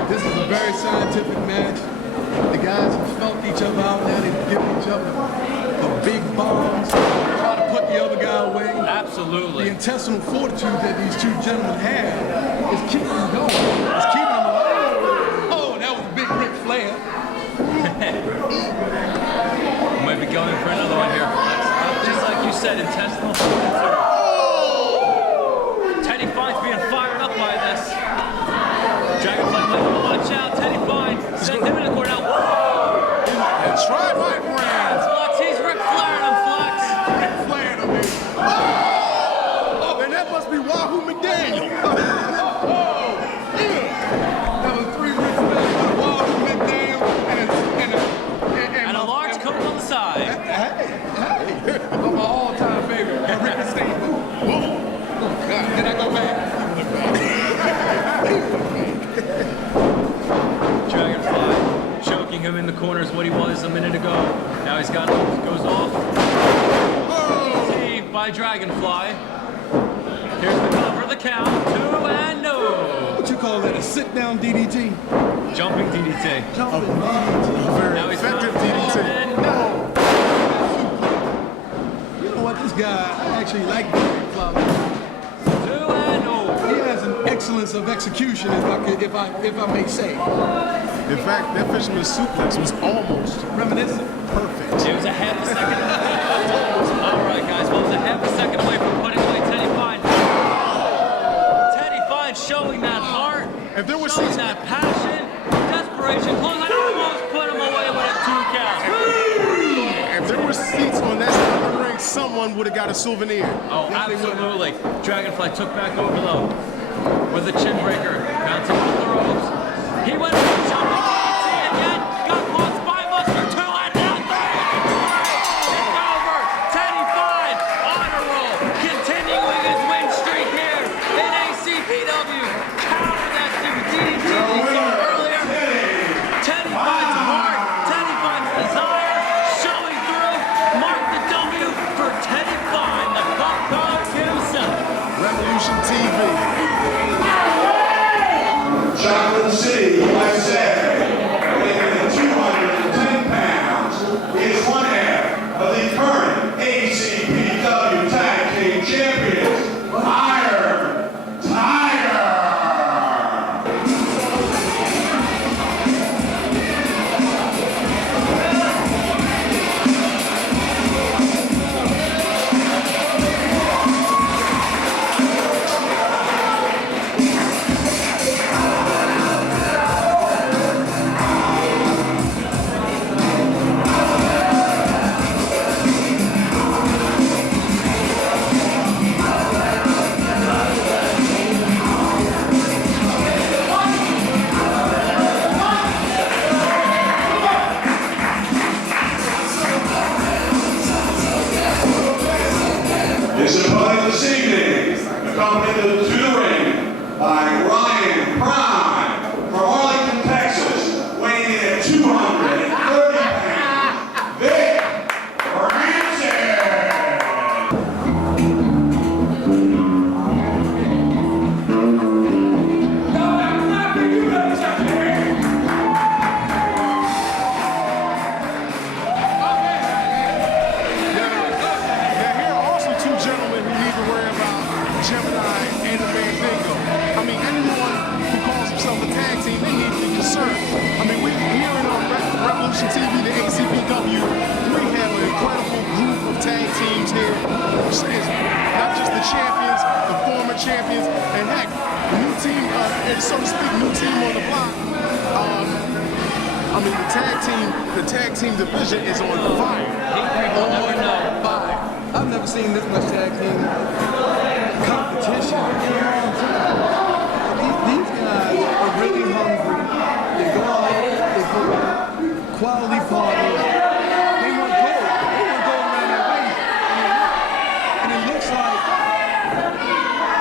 this is a very scientific match. The guys have felt each other out now. They've given each other the big bombs, try to put the other guy away. Absolutely. The intestinal fortitude that these two gentlemen have is keeping them going. It's keeping them alive. Oh, that was a big Ric Flair. Might be going for national influencer. Teddy Fine's being fired up by this. Dragonfly might watch out. Teddy Fine sends him in the corner now. And try my brands. Flex, he's Ric Flairing him, Flex. Ric Flair to me. Oh, and that must be Wahoo McDaniel. That was 3 Ric Flairs with Wahoo McDaniel And a large coat on the side. Hey, my all-time favorite, Ricky Steamboat. Oh, God, did I go back? Dragonfly choking him in the corner is what he was a minute ago. Now he's got goes off. Received by Dragonfly. Here's the cover, the count, 2 and no. What you call that, a sit-down DDT? Jumping DDT. Jumping DDT. Very Now he's effective got 2 DDT. and no. You know what, this guy, I actually like Dragonfly. 2 and no. He has an excellence of execution, if I may say. In fact, that fisherman's suplex was almost Reminiscent. perfect. It was a half a second. All right, guys. Well, it was a half a second away from putting away Teddy Fine. Teddy Fine showing that heart, If there was showing seats, that passion, desperation. Close. I almost put him away with a 2 count. if there were seats on that side of the ring, someone would have got a souvenir. Oh, absolutely. Dragonfly took back over though with a chin breaker. Bouncing off the ropes. He went for the jumping DDT again. Got caught spine buster 2 and now 3. It's over. Teddy Fine on a roll, continuing his win streak here in ACPW. Counter that DDT we saw earlier. Teddy Fine's heart, Teddy Fine's desire showing through. Mark the W for Teddy Fine, the pop collar kid himself. Revolution TV. Chocolate City, USA, weighing in 210 pounds, is one half of the current ACPW Tag Team Champions, Iron Tiger. His opponent this evening, accompanied to the ring by Ryan Prime from Arlington, Texas, weighing in at 230 pounds, Vic Branson. Now, here are also 2 gentlemen who need to worry about Gemini and the Mandingo. I mean, anyone who calls himself a tag team, they need to be concerned. I mean, we're hearing on Revolution TV, the ACPW, we have an incredible group of tag teams here. It's not just the champions, the former champions, and heck, the new team, so to speak, new team on the block. I mean, the tag team division is on fire. You'll never know. I've never seen this much tag team competition in a long time. These guys are really hungry. They go out, they put quality partners. They want gold. They want gold around their waist. And it looks like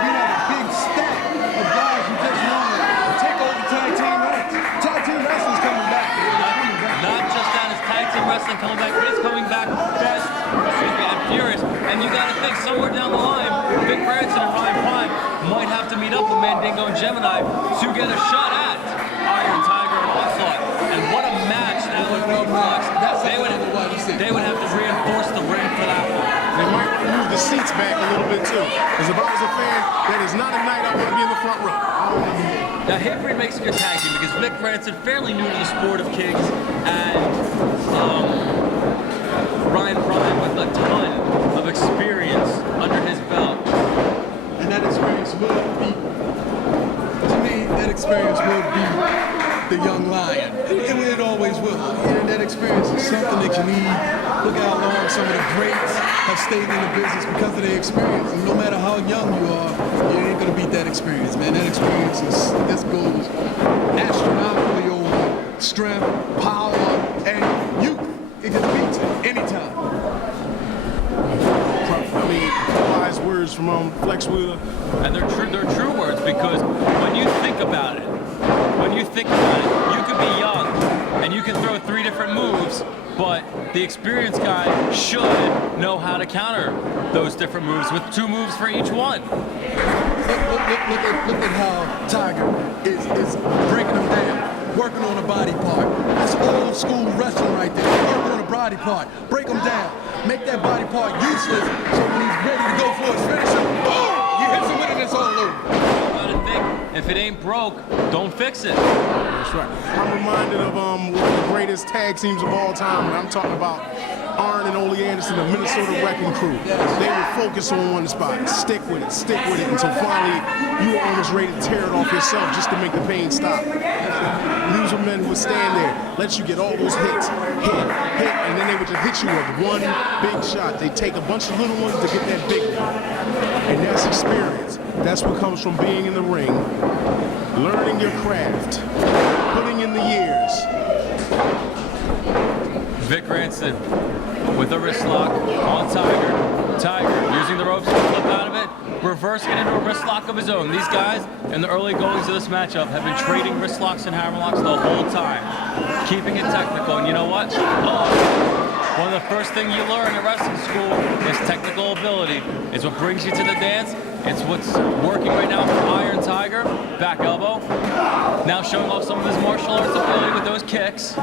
we have a big stack of guys who just want to take over tag team wrestling. Tag team wrestling's coming back. Not just that, it's tag team wrestling coming back, but it's coming back fast. Excuse me, I'm furious. And you got to think somewhere down the line, Vic Branson and Ryan Prime might have to meet up with Mandingo and Gemini to get a shot at Iron Tiger and Onslaught. And what a match that would be, Flex. They would have to reinforce the ring for that one. They might move the seats back a little bit too. Because if I was a fan, that is not a night I want to be in the front row. Now, Hickory makes a good tag team because Vic Branson, fairly new to the sport of kicks, and Ryan Prime with a ton of experience under his belt. And that experience will be, to me, that experience will be the young lion. It always will. And that experience is something that you need. Look how long some of the greats have stayed in the business because of their experience. And no matter how young you are, you ain't gonna beat that experience, man. That experience this goes astronomically over strength, power, and youth. It just beats it anytime. I mean, wise words from Flex Wheeler. And they're true words, because when you think about it, you could be young and you can throw 3 different moves, but the experienced guy should know how to counter those different moves with 2 moves for each one. Look at how Tiger is breaking them down, working on a body part. That's old school wrestling right there. Work on a body part, break them down, make that body part useless, so when he's ready to go for his finisher, boom! He hits him with it and it's all over. If it ain't broke, don't fix it. That's right. I'm reminded of one of the greatest tag teams of all time, and I'm talking about Arn and Ole Anderson, the Minnesota Wrecking Crew. They would focus on one spot, stick with it, until finally you were almost ready to tear it off yourself just to make the pain stop. These were men who would stand there, let you get all those hits, hit, and then they would just hit you with one big shot. They take a bunch of little ones to get that big one. And that's experience. That's what comes from being in the ring, learning your craft, putting in the years. Vic Ranson with a wrist lock on Tiger. Tiger using the ropes to flip out of it, reversing it into a wrist lock of his own. These guys, in the early goings of this matchup, have been trading wrist locks and hammer locks the whole time, keeping it technical. And you know what? One of the first things you learn at wrestling school is technical ability. It's what brings you to the dance. It's what's working right now for Iron Tiger. Back elbow. Now showing off some of his martial arts ability with those kicks.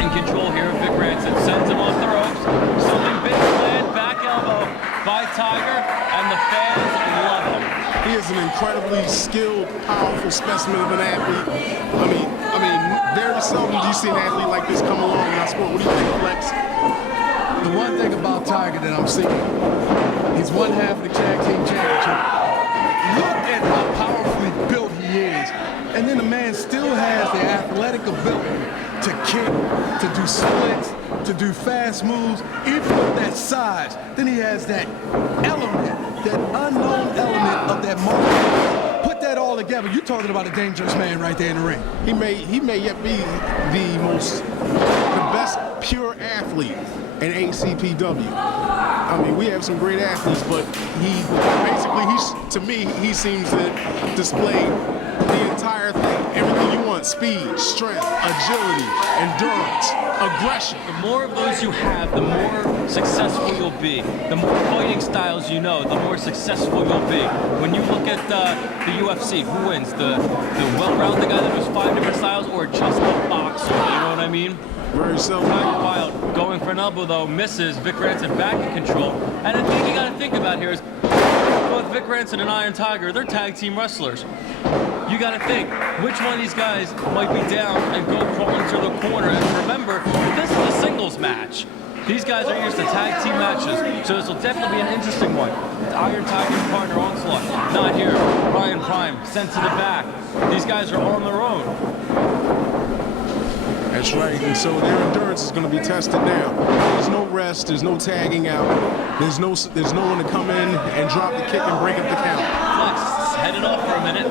In control here of Vic Ranson. Sends him off the ropes. Something big planned. Back elbow by Tiger. And the fans love him. He is an incredibly skilled, powerful specimen of an athlete. I mean, very seldom do you see an athlete like this come along in our sport. What do you think, Flex? The one thing about Tiger that I'm seeing, he's one half of the tag team championship. Look at how powerfully built he is. And then the man still has the athletic ability to kick, to do splits, to do fast moves, even with that size. Then he has that element, that unknown element of that market. Put that all together. You're talking about a dangerous man right there in the ring. He may yet be the best pure athlete in ACPW. I mean, we have some great athletes, but to me, he seems to display the entire thing. Everything you want: speed, strength, agility, endurance, aggression. The more of those you have, the more successful you'll be. The more fighting styles you know, the more successful you'll be. When you look at the UFC, who wins? The well-rounded guy that knows 5 different styles, or just a boxer? You know what I mean? Very seldom. Tiger Wilde going for an elbow though, misses. Vic Ranson back in control. And the thing you gotta think about here is both Vic Ranson and Iron Tiger, they're tag team wrestlers. You gotta think, which one of these guys might be down and go crawling to the corner? And remember, this is a singles match. These guys are used to tag team matches, so this will definitely be an interesting one. Iron Tiger's partner Onslaught, not here. Ryan Prime sent to the back. These guys are on their own. That's right, and so their endurance is going to be tested now. There's no rest, there's no tagging out, there's no one to come in and drop the kick and break up the count. Flex headed off for a minute.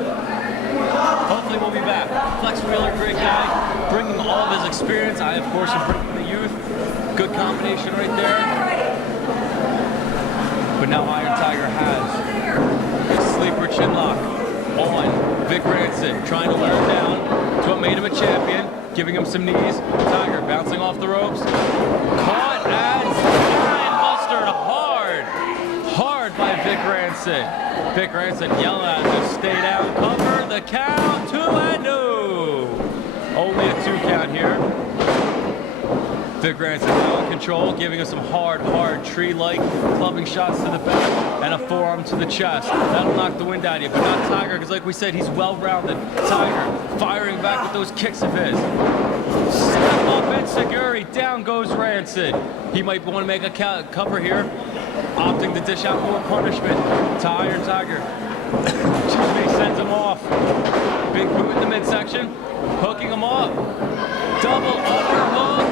Hopefully we'll be back. Flex Wheeler, great guy, bringing all of his experience. I, of course, am bringing the youth. Good combination right there. But now Iron Tiger has a sleeper chin lock on Vic Ranson, trying to wear him down. It's what made him a champion. Giving him some knees. Tiger bouncing off the ropes. Caught and hard by Vic Ranson. Vic Ranson yelling at him to stay down, cover the count, 2 and no. Only a 2 count here. Vic Ranson now in control, giving us some hard tree-like clubbing shots to the back and a forearm to the chest. That'll knock the wind out of you, but not Tiger, because like we said, he's well-rounded. Tiger firing back with those kicks of his. Step up Insecurity, down goes Rancid. He might want to make a cover here, opting to dish out more punishment to Iron Tiger. Excuse me, sends him off. Big boot in the midsection, hooking him up. Double overhook.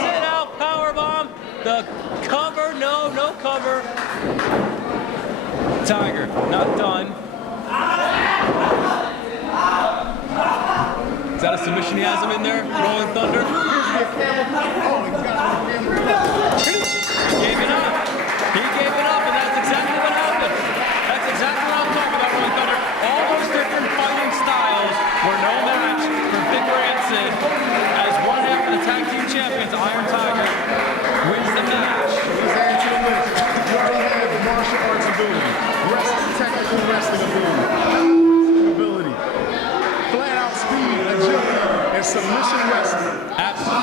Sit out powerbomb. The cover, no cover. Tiger, not done. Is that a submission he has him in there? Rolling Thunder? He gave it up. He gave it up, and that's exactly what happened. That's exactly what I'm talking about, Rolling Thunder. All those different fighting styles were no match for Vic Rancid as one half of the tag team champions, Iron Tiger, wins the match. Let's add to the list. You already have martial arts ability, technical wrestling ability, flat out speed, agility, and submission wrestling. Absolutely.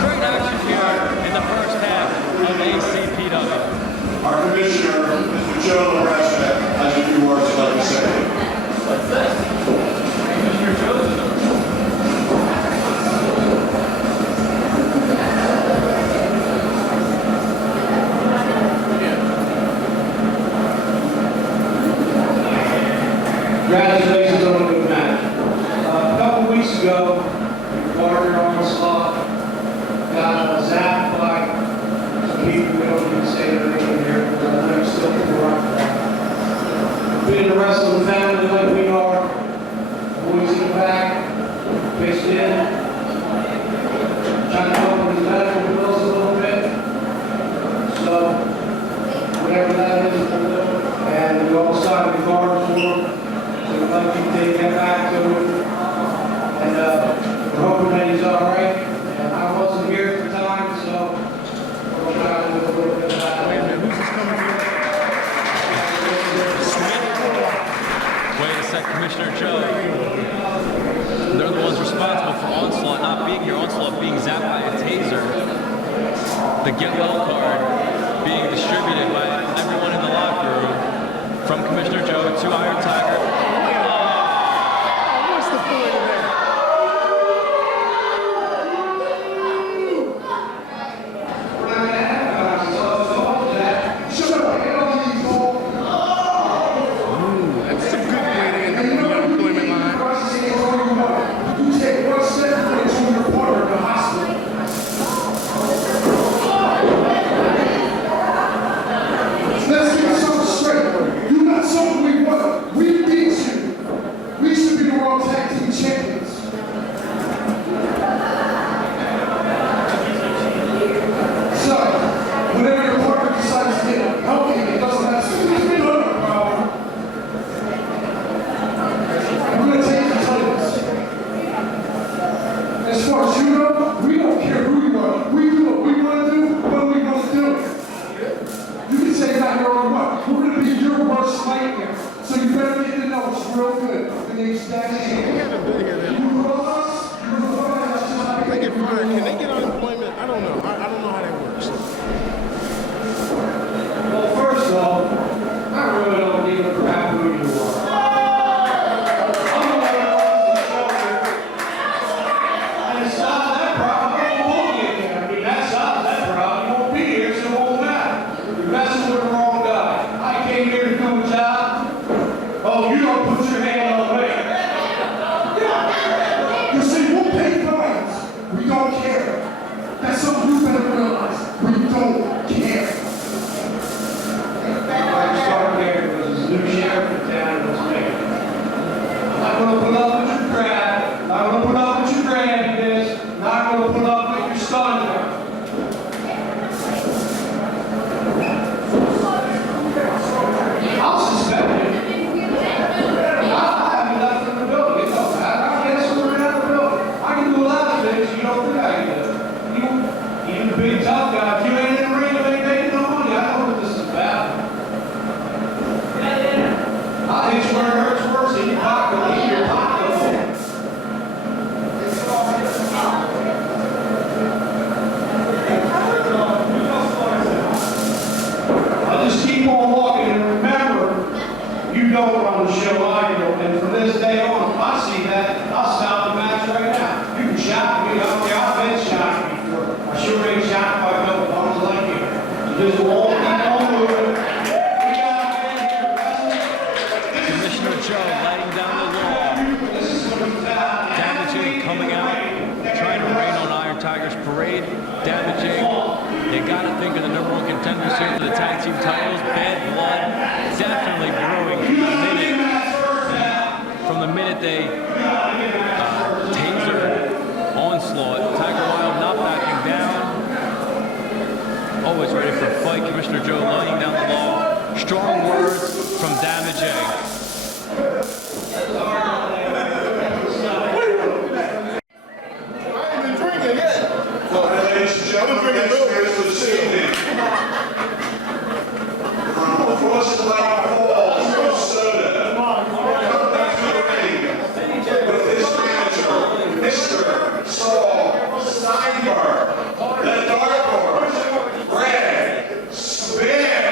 Great action here in the first half of ACPW. Our commissioner, Mr. Joe Nebraska, has a few words he'd like to say. Congratulations on a good match. A couple weeks ago, Gardner Onslaught got zapped by some people we don't even say their name here, but I know you're still around for that. Being a wrestling family like we are, boys in the back, pitched in, trying to help with his medical bills a little bit. So, whatever that is, we'll do. And we all signed the card for him. We'd like you to get back to him, and we're hoping that he's all right. And I wasn't here at the time, so we'll try to do a little bit of that. Wait a minute, who's this coming from? Wait a sec, Commissioner Joe. They're the ones responsible for Onslaught not being here. Onslaught being zapped by a taser. The get well card being distributed by everyone in the locker room from Commissioner Joe to Iron Tiger. What's the point of that? That's a good way to end up the unemployment line. You take one step into your reporter in the hospital. Let's get something straight. You got something we want. We beat don't run the show, I do. And from this day on, if I see that, I'll stop the match right now. You can shock me, I've been shocked before. I sure ain't shocked by no bums like you. So just won't keep on moving. Commissioner Joe laying down the law. Damaging, coming out, trying to rain on Iron Tigers parade. Damaging. You gotta think of the #1 contenders here for the tag team titles. Bad blood definitely brewing from the minute they tasered Onslaught. Tiger Wilde not backing down. Always ready for a fight. Commissioner Joe laying down the law. Strong words from Damaging. Ladies and gentlemen, next guest of this evening, from Frost Lake Falls, Minnesota, with his manager, Mr. Saul Steinberg, the Dark Horse, Greg Spence.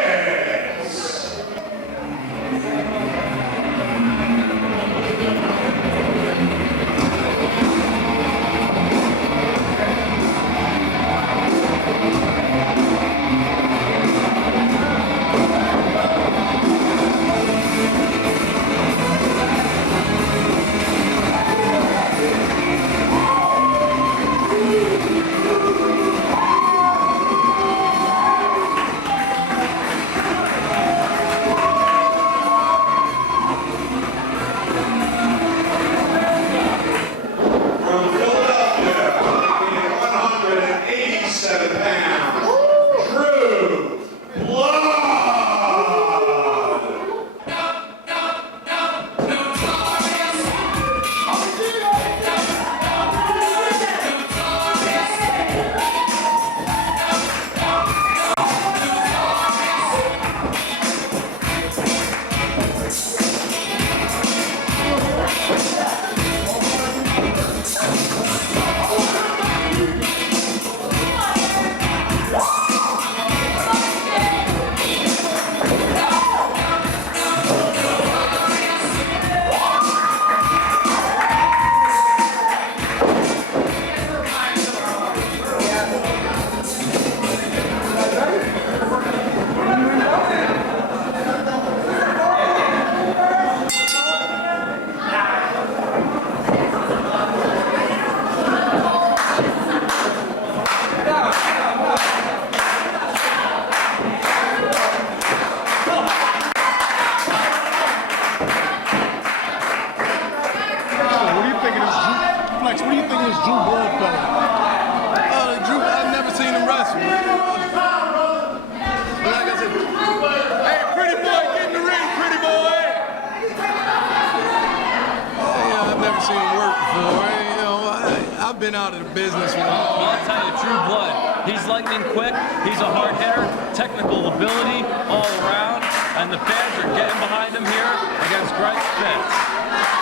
Been out of the business. Well, I'll tell you, True Blood. He's lightning quick. He's a hard hitter. Technical ability all around. And the fans are getting behind him here against Greg Spence.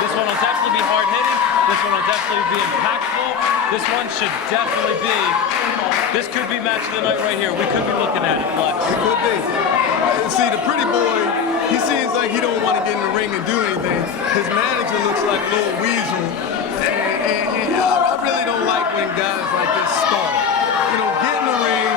This one will definitely be hard hitting. This one will definitely be impactful. This one should definitely be. This could be match of the night right here. We could be looking at it, Flex. It could be. See, the pretty boy, he seems like he don't want to get in the ring and do anything. His manager looks like a little weasel. And I really don't like when guys like this stall. You know, get in the ring,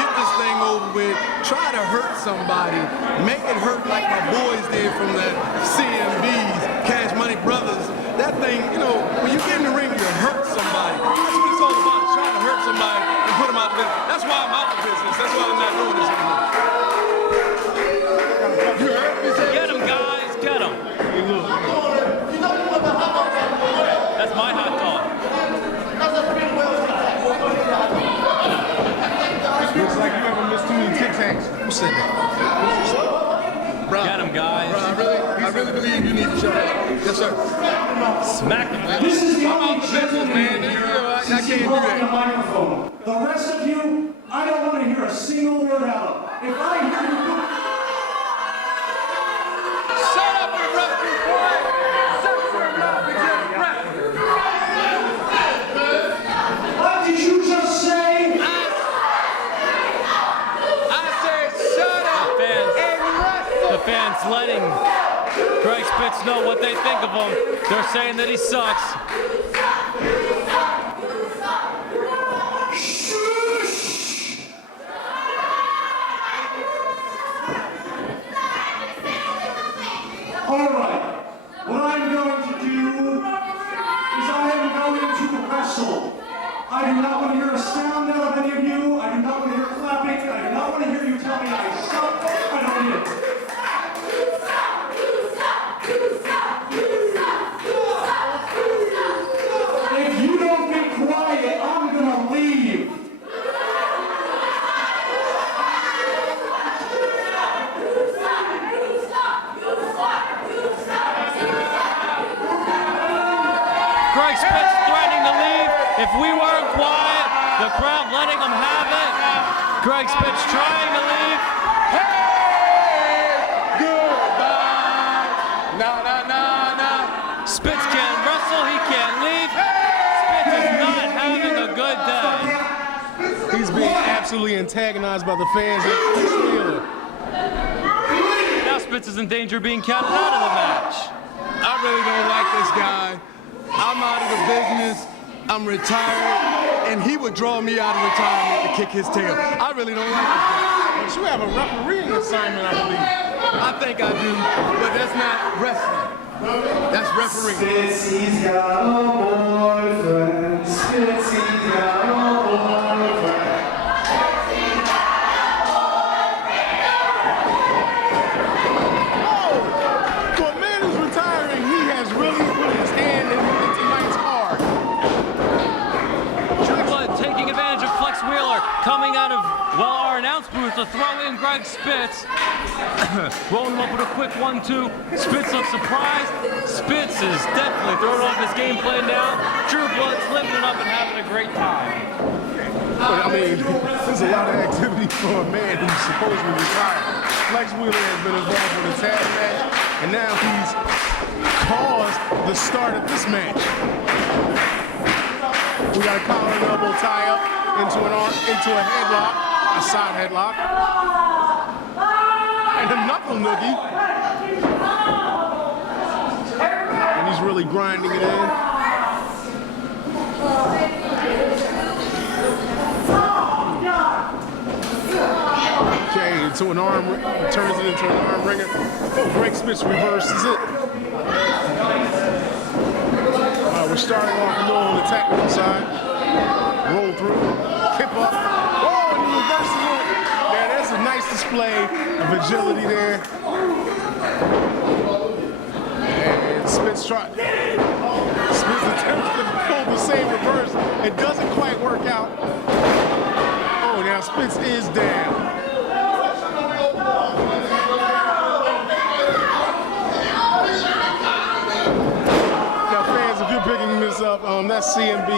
get this thing over with, try to hurt somebody, make it hurt like my boys did from the CMBs, Cash Money Brothers. That thing, you know, when you get in the ring, you hurt somebody. That's what it's all about, trying to hurt somebody and put them out of business. That's why I'm out of business. That's why I'm not doing this anymore. You heard me say? Get him, guys, get him. That's my hot dog. Looks like you ever missed too many Tic Tacs. Who said that? Bro, Get him, guys. I really believe you need to shut up. Yes, sir. Smack him. This is the I'm only out the business, gentleman man. here I since can't he do broke the that. microphone. The rest of you, I don't want to hear a single word out of. If I hear you, Shut up and rest your boy. Shut your mouth and get rest. what did you just say? I said shut up and The fans letting Greg Spitz know what they think of him. They're saying that he sucks. All right. What I'm going to do is I am going to wrestle. I do not want to hear a sound out of any of you. I do not want to hear clapping. I do not want to hear you tell me I suck. I don't need it. If you don't get quiet, I'm going to leave. Greg Spitz threatening to leave. If we weren't quiet, the crowd letting him have it. Greg Spitz trying to leave. Goodbye. No. Spitz can't wrestle, he can't leave. Spitz is not having a good day. He's being absolutely antagonized by the fans at Flex Wheeler. Now Spitz is in danger of being counted out of the match. I really don't like this guy. I'm out of the business. I'm retired, and he would draw me out of retirement to kick his tail. I really don't like this guy. But you have a refereeing assignment, I believe. I think I do, but that's not wrestling. That's refereeing. Spitzy's got a boyfriend. Spitzy's got a boyfriend. For a man who's retiring, he has really put his hand in tonight's card. True Blood taking advantage of Flex Wheeler, coming out of, well, our announce booth to throw in Greg Spitz. Rolling him up with a quick 1-2. Spitz looks surprised. Spitz is definitely throwing off his game plan now. True Blood's living it up and having a great time. But I mean, there's a lot of activity for a man who's supposedly retired. Flex Wheeler has been involved with a tag match, and now he's caused the start of this match. We got a collar and elbow tie up into a headlock, a side headlock, and a knuckle noogie. And he's really grinding it in. Okay, into an arm, turns it into an arm ringer. Oh, Greg Spitz reverses it. We're starting off a little on the technical side. Roll through, kip up. Oh, and he reverses it. Man, that's a nice display of agility there. And Spitz attempts to pull the same reverse. It doesn't quite work out. Oh, now Spitz is down. Picking this up, that's CMB.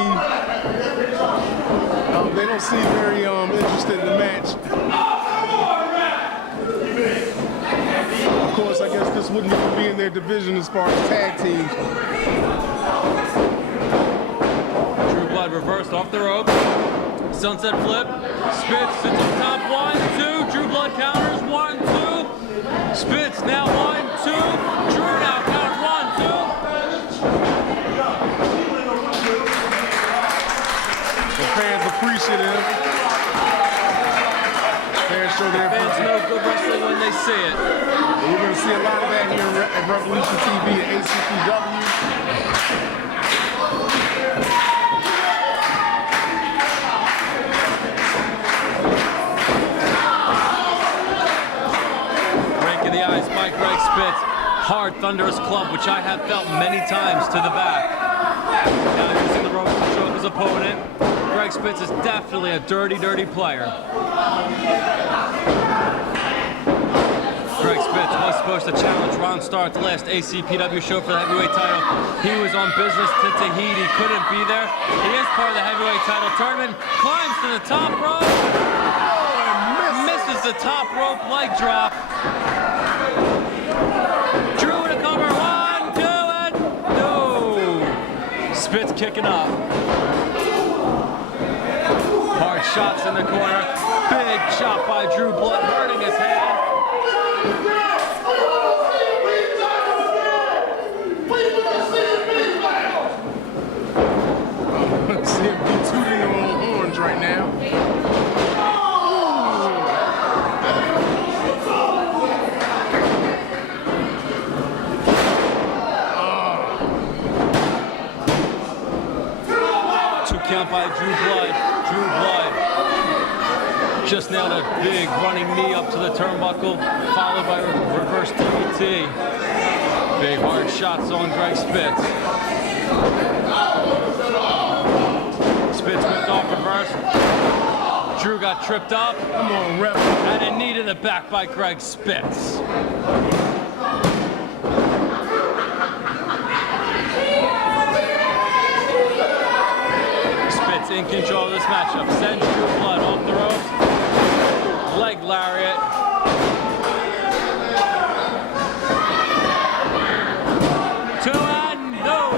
They don't seem very interested in the match. Of course, I guess this wouldn't even be in their division as far as tag teams. True Blood reversed off the rope. Sunset flip. Spitz sits on top. 1-2. True Blood counters. 1-2. Spitz now 1-2. True now counters 1-2. Fans appreciative. Fans show their Fans know good wrestling when they see it. And you're going to see a lot of that here at Revolution TV and ACPW. Rake in the eyes by Greg Spitz. Hard, thunderous club, which I have felt many times to the back. Now using the ropes to choke his opponent. Greg Spitz is definitely a dirty, dirty player. Greg Spitz was supposed to challenge Ron Starr at the last ACPW show for the heavyweight title. He was on business to Tahiti, couldn't be there. He is part of the heavyweight title tournament, climbs to the top rope. Oh, and misses the top rope leg drop. Drew to cover, 1, 2, and no. Spitz kicking up. Hard shots in the corner. Big chop by Drew Blood, hurting his hand. Drew Blood. Drew Blood just nailed a big running knee up to the turnbuckle, followed by a reverse DDT. Big hard shots on Greg Spitz. Spitz whipped off reverse. Drew got tripped up. Come on, rep. And a knee to the back by Greg Spitz. Spitz in control of this matchup. Sends Drew Blood off the ropes. Leg lariat. Two and no.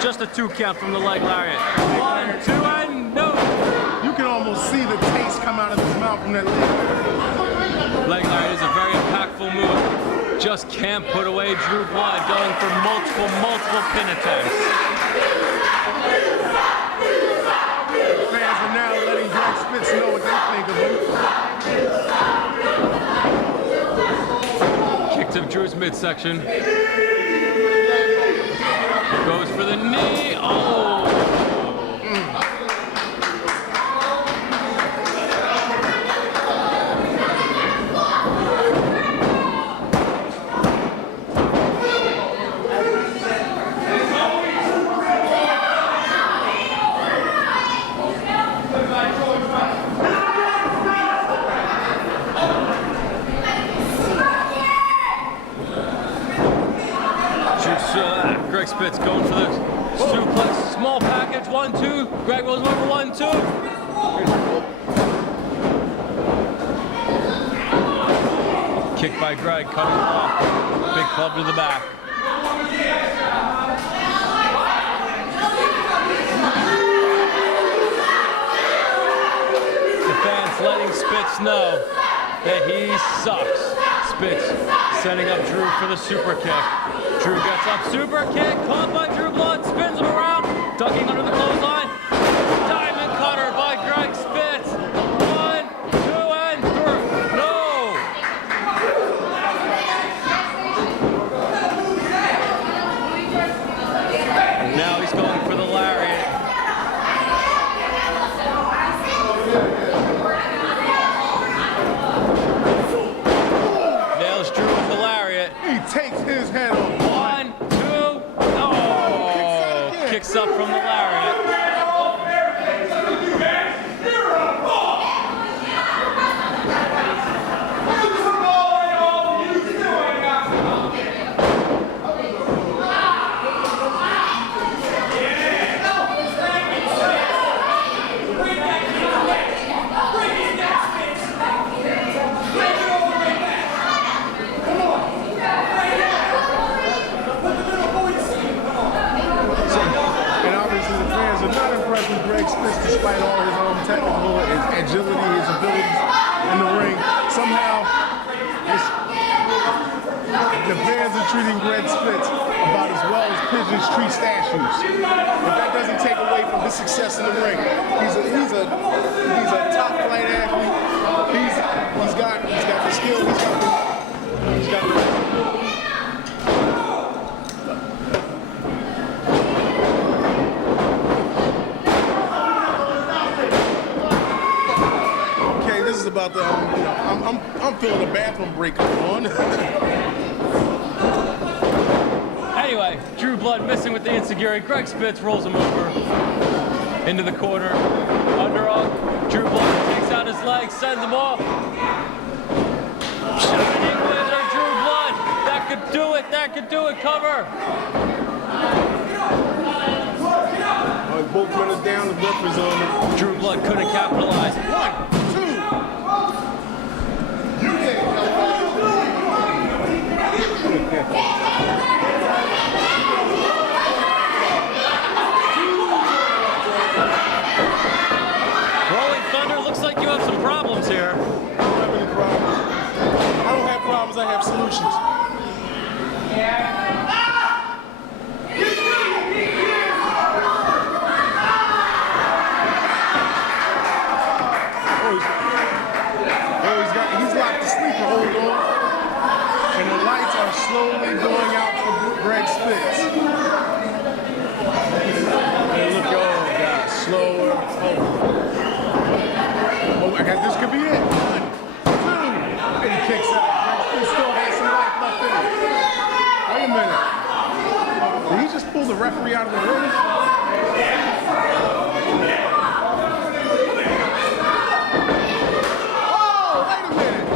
Just a 2 count from the leg lariat. 1, 2 and no. You can almost see the taste come out of his mouth from that leg. Leg lariat is a very impactful move. Just can't put away Drew Blood, going for multiple pin attempts. Fans are now letting Greg Spitz know what they think of him. Kick to Drew's midsection. Goes for the knee. Oh! Greg Spitz going for the suplex, small package, 1-2. Greg goes over 1-2. Kick by Greg, cutting him off. Big club to the back. The fans letting Spitz know that he sucks. Spitz setting up Drew for the super kick. Drew gets up, super kick, caught by Drew Blood, spins him around, ducking under the clothesline. Diamond cutter by Greg Spitz. 1, 2, and 3. No! And now he's going for the lariat. Nails Drew with the lariat. He takes his head off. 1, 2, oh! Kicks up from the lariat. Greg Spitz, despite all his technical, his agility, his abilities in the ring, somehow the fans are treating Greg Spitz about as well as pigeons treat statues. But that doesn't take away from his success in the ring. He's a top flight athlete. He's got the skill. He's got the about the, I'm feeling a bathroom break on. Anyway, Drew Blood missing with the insecurity. Greg Spitz rolls him over into the corner. Underhook. Drew Blood takes out his leg, sends him off. Shining wizard, Drew Blood. That could do it. That could do it. Cover. Both runners down, the referee's on him. Drew Blood couldn't capitalize. 1, 2. Rolling Thunder, looks like you have some problems here. I don't have any problems. I don't have problems, I have solutions. He's locked to sleep and hold on. And the lights are slowly going out for Greg Spitz. And look, oh God, slower. Oh This could be it. 1, 2, and he kicks out. He still has some life left in him. Wait a minute. Did he just pull the referee out of the ring? Oh, wait a minute.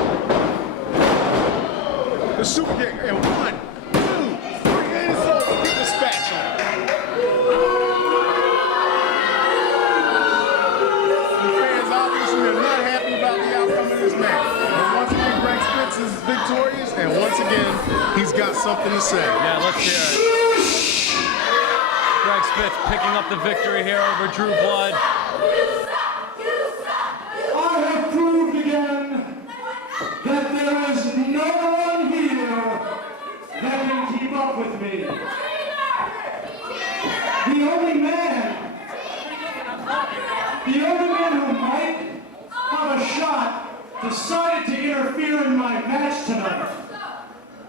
The super kick. And 1, 2, 3, and it's over. Get the spatula. Fans obviously are not happy about the outcome of this match. But once again, Greg Spitz is victorious, and once again, he's got something to say. Yeah, let's hear it. Greg Spitz picking up the victory here over Drew Blood. I have proved again that there is no one here that can keep up with me. The only man who might have a shot decided to interfere in my match tonight.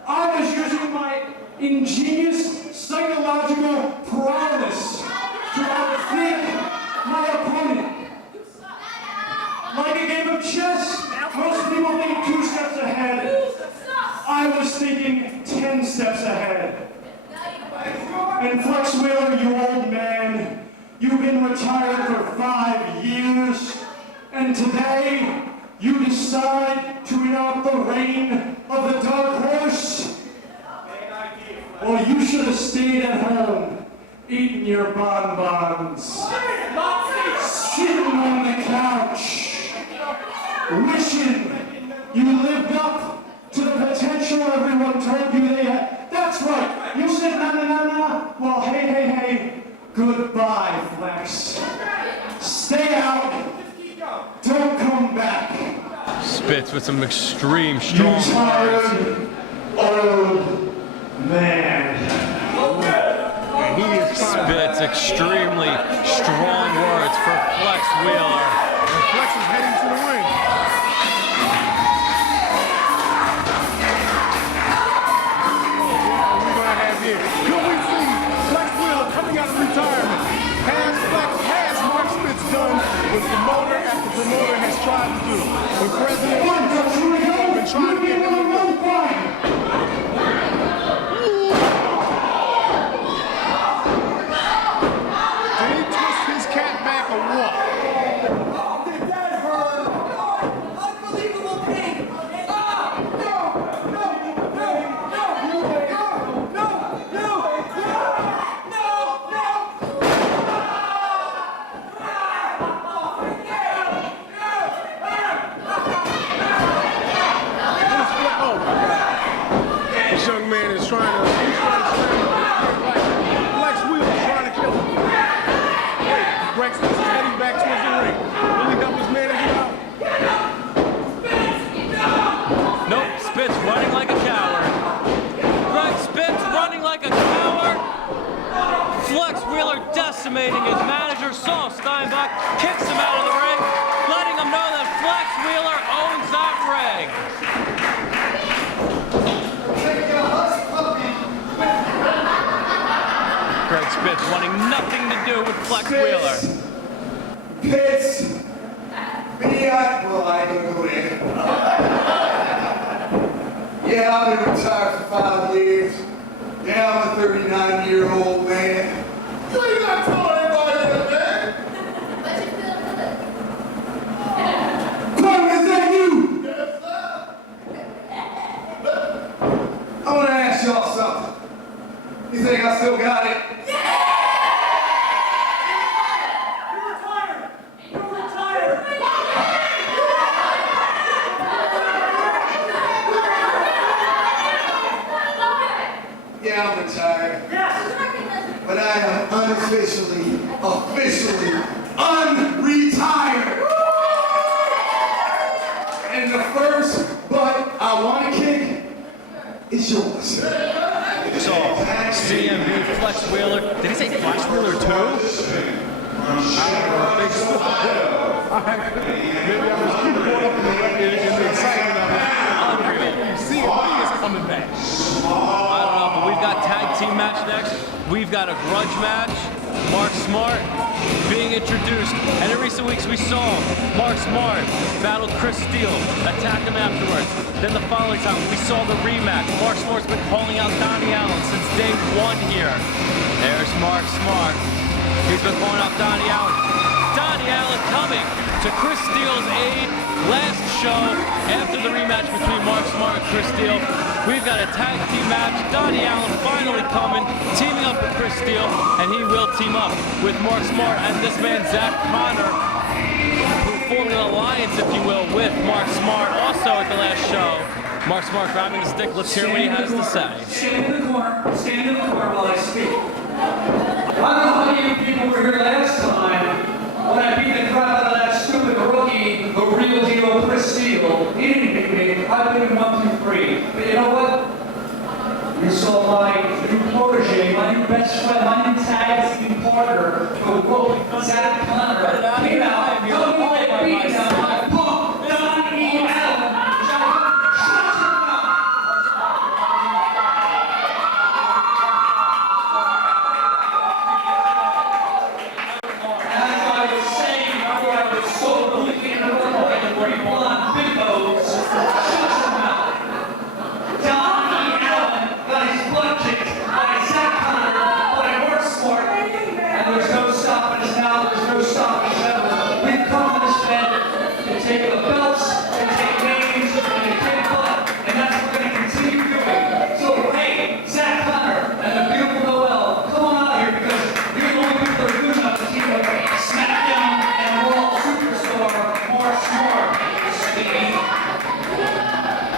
I was using my ingenious psychological prowess to outthink my opponent. Like a game of chess, most people think 2 steps ahead. I was thinking 10 steps ahead. And Flex Wheeler, you old man, you've been retired for 5 years, and today you decide to enact the reign of the dark horse? Well, you should have stayed at home, eating your bonbons, sitting on the couch, wishing you lived up to the potential everyone told you they had. That's right, you said na na na na. Well, hey, hey, hey, goodbye, Flex. Stay out, don't come back. Spitz with some extreme strong You words. tired old man. And he is trying. Spitz extremely strong words for Flex Wheeler. And Flex is heading to the ring. What are we going to have here? Could we see Flex Wheeler coming out of retirement? Has Mark Spitz done what promoter after promoter has tried to do? When President Trump has been trying to get him to do. Did he twist his cat back or what? Did that hurt? Unbelievable pain. This young man is trying to Flex Wheeler trying to kill him. Wait, Greg Spitz is heading back towards the ring. Will he help his man to get out? Nope, Spitz running like a coward. Greg Spitz running like a coward. Flex Wheeler decimating his manager, Saul Steinbach, kicks him out of the ring, letting him know that Flex Wheeler owns that ring. Greg Spitz wanting nothing to do with Flex Wheeler. Pitts. Well, I can go in. Yeah, I've been retired for 5 years. Yeah, I'm a 39-year-old man. You ain't got to tell everybody that, man. Clark, is that you? Yes, sir. I want to ask y'all something. You think I still got it? Yeah, I'm retired. Yes. But I am officially unretired. And the first butt I want to kick is yours. So, CMB, Flex Wheeler. Did he say Flex Wheeler too? Maybe I'm just keep caught up in the excitement of it. Unreal. CMB is coming back. I don't know, but we've got tag team match next. We've got a grudge match. Mark Smart being introduced. And in recent weeks we saw Mark Smart battle Chris Steele, attack him afterwards. Then the following time we saw the rematch. Mark Smart's been calling out Donnie Allen since day one here. There's Mark Smart. He's been calling out Donnie Allen. Donnie Allen coming to Chris Steele's aid last show after the rematch between Mark Smart and Chris Steele. We've got a tag team match. Donnie Allen finally coming, teaming up with Chris Steele, and he will team up with Mark Smart and this man, Zach Connor, who formed an alliance, if you will, with Mark Smart. Also at the last show, Mark Smart grabbing the stick. Let's hear what he has to say. Stand in the corner while I speak. I don't know how many of you people were here last time when I beat the crap out of that stupid rookie, the real deal, Chris Steele. He didn't beat me. I beat him 1, 2, 3. But you know what? You saw my new protege, my new best friend, my new tag team partner, the Zach Connor. Came out, told me to beat him. I pumped Donnie Allen.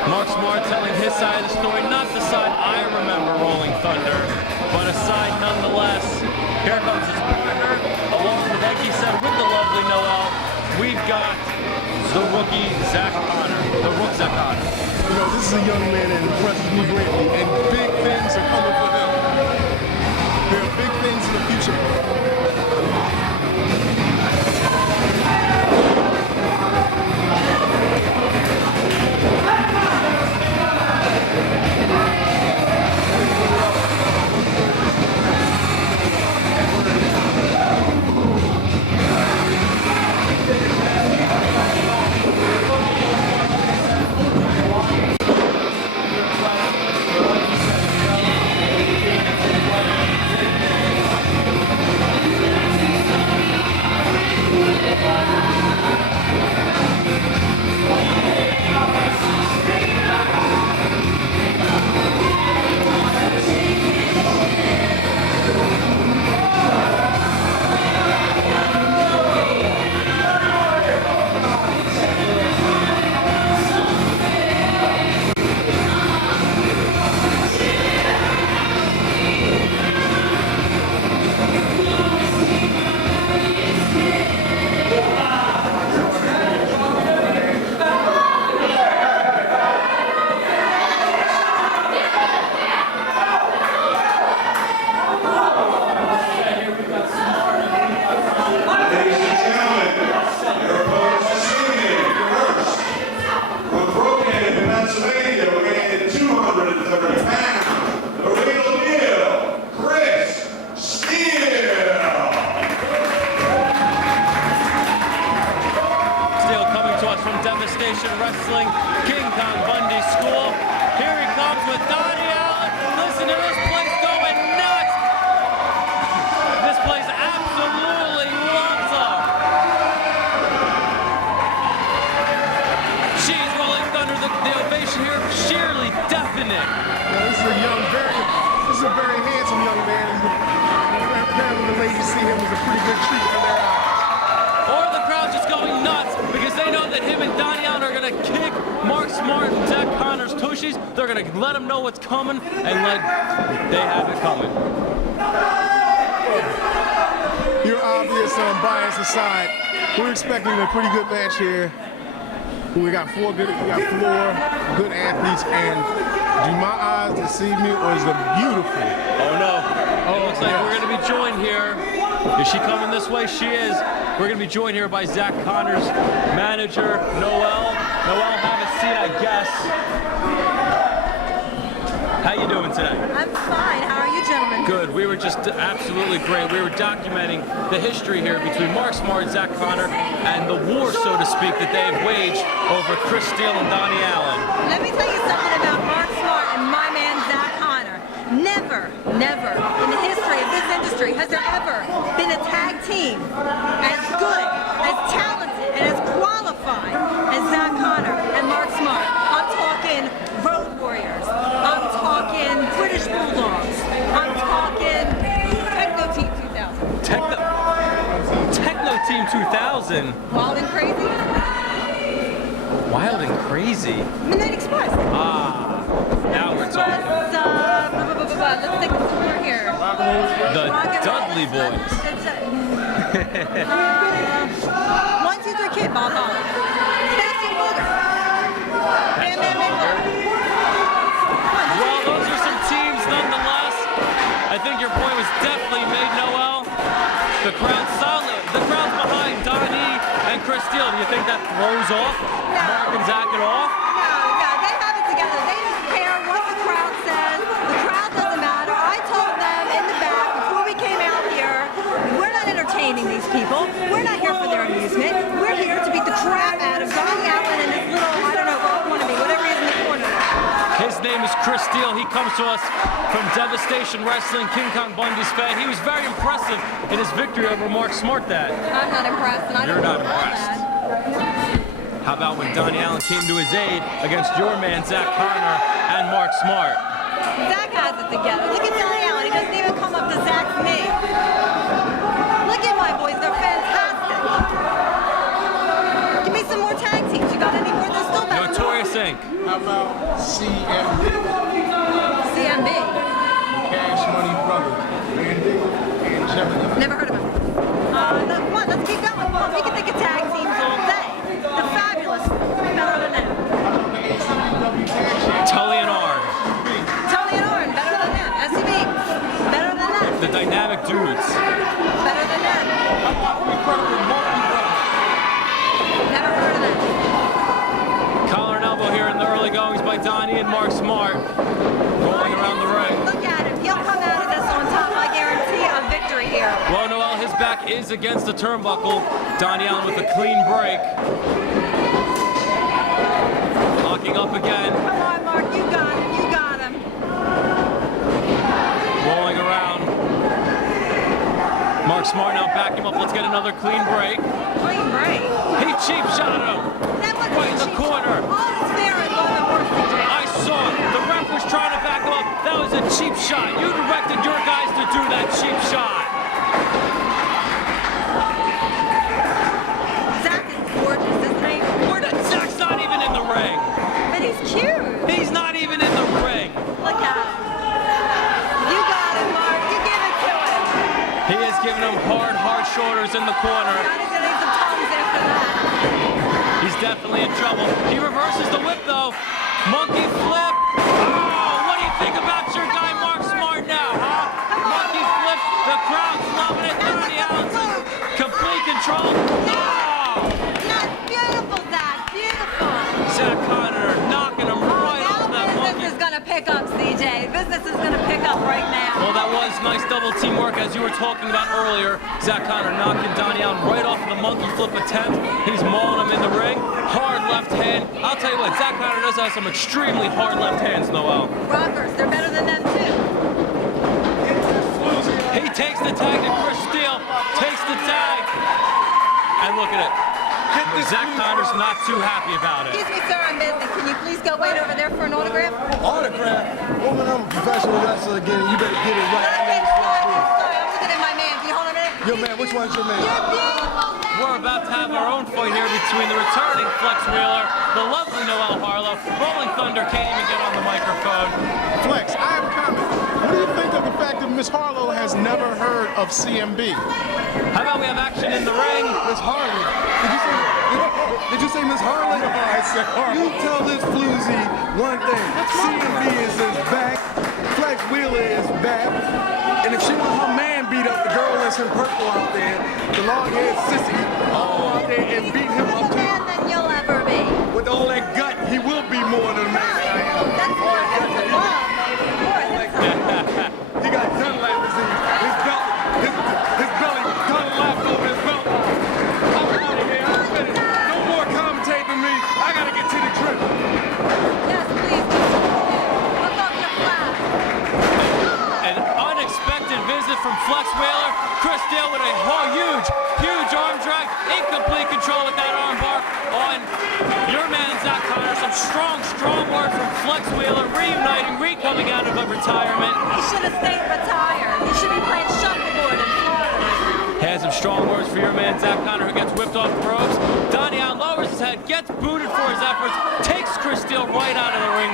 Mark Smart telling his side of the story, not the side I remember Rolling Thunder, but a side nonetheless. Here comes his partner, along with, like he said, with the lovely Noel. We've got the rookie Zach Connor, the rook Zach Connor. You know, this is a young man that impresses me greatly, and big things are coming for him. There are big things in the future. Wrestling, King Kong Bundy School. Here he comes with Donnie Allen. Listen to this place going nuts. This place absolutely loves him. She's Rolling Thunder. The ovation here sheerly deafening. This is a very handsome young man. Apparently the ladies see him as a pretty good treat for their eyes. Or the crowd's just going nuts because they know that him and Donnie Allen are going to kick Mark Smart and Zach Connor's tushies. They're going to let them know what's coming and they have it coming. Your obvious bias aside, we're expecting a pretty good match here. We got four good athletes, and do my eyes deceive me, or is it beautiful? Oh no! It looks like we're going to be joined here. Is she coming this way? She is. We're going to be joined here by Zach Connor's manager, Noel. Noel, have a seat, I guess. How you doing today? I'm fine. How are you, gentlemen? Good. We were just absolutely great. We were documenting the history here between Mark Smart, Zach Connor, and the war, so to speak, that they have waged over Chris Steele and Donnie Allen. Let me tell you something about Mark Smart and my man Zach Connor. Never in the history of this industry has there ever been a tag team as good, as talented, and as qualified as Zach Connor and Mark Smart. I'm talking Road Warriors. I'm talking British Bulldogs. I'm talking Techno Team 2000. Techno Team 2000. Wild and Crazy. Wild and Crazy. Midnight Express. Ah, now we're talking. Let's take some more here. The Dudley Boys. 1, 2, 3 Kid, Bob Holly. Casey Booger. Well, those are some teams nonetheless. I think your point was definitely made, Noel. The crowd's solid. The crowd's behind Donnie and Chris Steele. Do you think that throws off Mark and Zach at all? No, they have it together. They don't care what the crowd says. The crowd doesn't matter. I told them in the back before we came out here, we're not entertaining these people. We're not here for their amusement. We're here to beat the crap out of Donnie Allen and this little, I don't know, what wannabe, whatever he is in the corner. His name is Chris Steele. He comes to us from Devastation Wrestling, King Kong Bundy's fan. He was very impressive in his victory over Mark Smart that. I'm not impressed, and I You're don't not impressed. How about when Donnie Allen came to his aid against your man, Zach Connor, and Mark Smart? Zach has it together. Look at Donnie Allen. He doesn't even come up to Zach's name. Look at my boys. They're fantastic. Give me some more tag teams. You got any more? They're still better. Notorious Inc. How about CMB? CMB. Cash Money Brothers. Bandico and Gemini. Never heard of him. Come on, let's keep going. Come on, we can think of tag teams all day. The Fabulous. Better than them. The ACPW Tag Champions. Tully and Arn. Tully and Arn. Better than them. SCB. Better than them. The Dynamic Dudes. Better than them. Never heard of them. Collar and elbow here in the early goings by Donnie and Mark Smart. Rolling around the ring. Look at him. He'll come out of this on top. I guarantee a victory here. Well, Noel, his back is against the turnbuckle. Donnie Allen with a clean break. Locking up again. Come on, Mark. You got him. You got him. Rolling around. Mark Smart now back him up. Let's get another clean break. Clean break. He cheap shot him. That was Right in the corner. All is fair in love and war, CJ. I saw it. The ref was trying to back him up. That was a cheap shot. You directed your guys to do that cheap shot. Zach is gorgeous, isn't he? Zach's not even in the ring. But he's cute. He's not even in the ring. Look at him. You got him, Mark. You give it to him. He is giving him hard shoulders in the corner. Got his innings of tongues after that. He's definitely in trouble. He reverses the whip, though. Monkey flip. Oh, what do you think about your guy, Mark Smart, now, huh? Monkey flip. The crowd's loving it. Donnie Allen's in complete control. Oh! That's beautiful, Zach. Beautiful. Zach Connor knocking him right off that Business monkey. is going to pick up, CJ. Business is going to pick up right now. Well, that was nice double teamwork, as you were talking about earlier. Zach Connor knocking Donnie Allen right off of the monkey flip attempt. He's mauling him in the ring. Hard left hand. I'll tell you what, Zach Connor does have some extremely hard left hands, Noel. Rockers, they're better than them, too. He takes the tag to Chris Steele. Takes the tag. And look at it. Zach Connor's not too happy about it. Excuse me, sir, I'm busy. Can you please go wait over there for an autograph? Autograph? Woman, I'm a professional wrestler again. You better get it right. Sorry, I'm looking at my man. Can you hold on a minute? Your man, which one's your man? You're beautiful, Zach. We're about to have our own fight here between the returning Flex Wheeler, the lovely Noel Harlow. Rolling Thunder can't even get on the microphone. Flex, I have a comment. What do you think of the fact that Miss Harlow has never heard of CMB? How about we have action in the ring? Miss Harley. Did you say Miss Harley? No, I said Harlow. You tell this floozy one thing. CMB is his back. Flex Wheeler is back. And if she want her man beat up, the girl that's in purple out there, the long-haired sissy, all go out there and beat him up too. Man than you'll ever be. With all that gut, he will be more than a man than I am. That's love, baby. Of course. He got done like strong words from Flex Wheeler, reuniting, coming out of a retirement. He should have stayed retired. He should be playing shuffleboard in Florida right now. Has some strong words for your man Zach Connor, who gets whipped off the ropes. Donnie Allen lowers his head, gets booted for his efforts, takes Chris Steele right out of the ring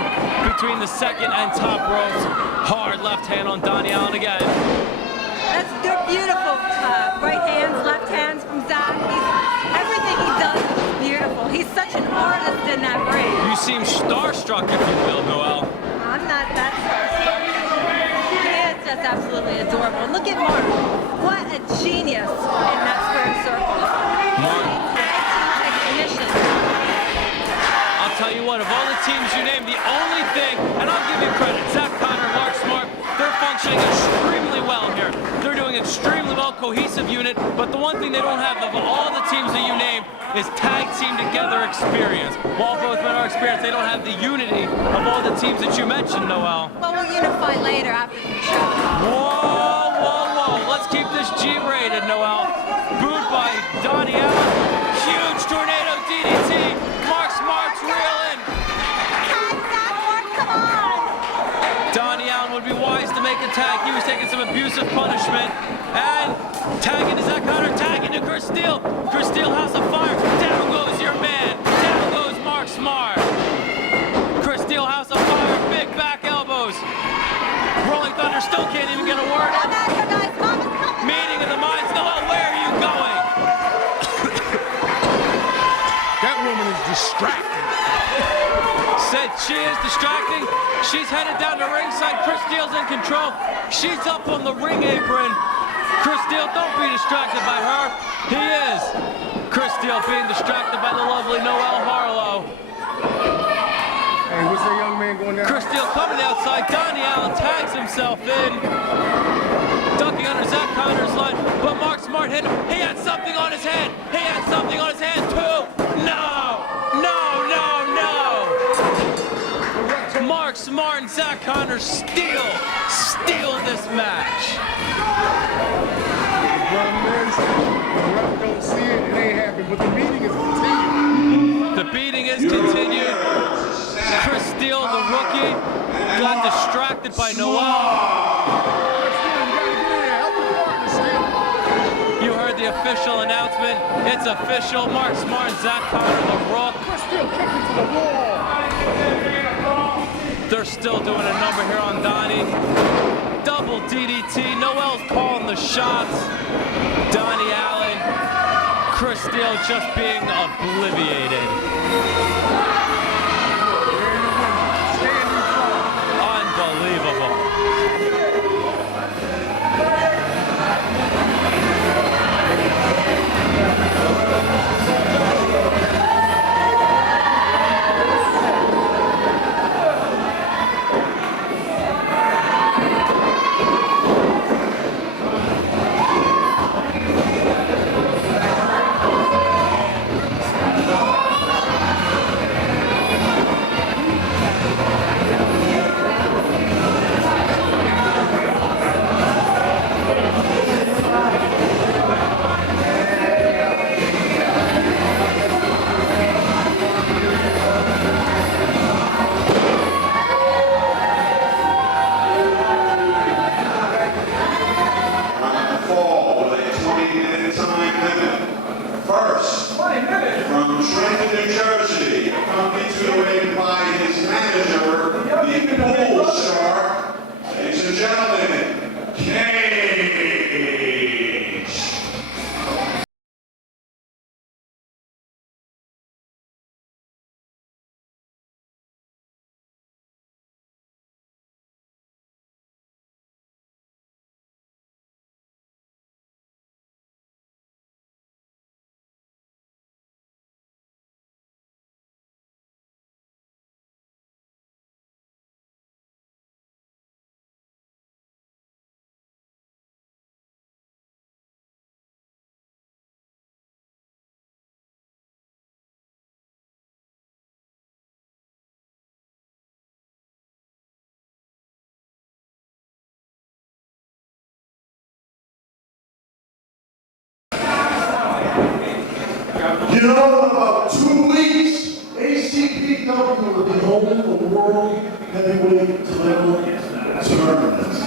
between the second and top ropes. Hard left hand on Donnie Allen again. They're beautiful right hands, left hands from Zach. Everything he does is beautiful. He's such an artist in that ring. You seem starstruck, if you will, Noelle. I'm not that starstruck. He is just absolutely adorable. Look at Mark. What a genius in that square circle. Mark. Technician. I'll tell you what, of all the teams you named, the only thing, and I'll give you credit, Zach Connor, Mark Smart, they're functioning extremely well here. They're doing extremely well, cohesive unit, but the one thing they don't have of all the teams that you named is tag team together experience. While both men are experienced, they don't have the unity of all the teams that you mentioned, Noelle. Well, we'll unify later after the show. Whoa. Let's keep this G-rated, Noelle. Booed by Donnie Allen. Huge tornado DDT. Mark Smart's reeling. Come on. Donnie Allen would be wise to make a tag. He was taking some abusive punishment. And tagging to Zach Connor, tagging to Chris Steele. Chris Steele, House of Fire. Down goes your man. Down goes Mark Smart. Chris Steele, House of Fire. Big back elbows. Rolling Thunder still can't even get a word in. Meeting of the minds. Noelle, where are you going? That woman is distracting. Said she is distracting. She's headed down to ringside. Chris Steele's in control. She's up on the ring apron. Chris Steele, don't be distracted by her. He is. Chris Steele being distracted by the lovely Noelle Harlow. Hey, what's that young man going down? Chris Steele coming outside. Donnie Allen tags himself in. Ducking under Zach Connor's line. But Mark Smart hit him. He had something on his head. He had something on his hand too. No. Mark Smart and Zach Connor steal this match. The ref don't see it, it ain't happening, but the beating is continuing. The beating is continued. Chris Steele, the rookie, got distracted by Noelle. You heard the official announcement. It's official. Mark Smart and Zach Connor, the Rook. Chris Steele kicking to the wall. They're still doing a number here on Donnie. Double DDT. Noelle's calling the shots. Donnie Allen. Chris Steele just being obliviated. Unbelievable. You know, in about 2 weeks, ACPW heavyweight title tournament.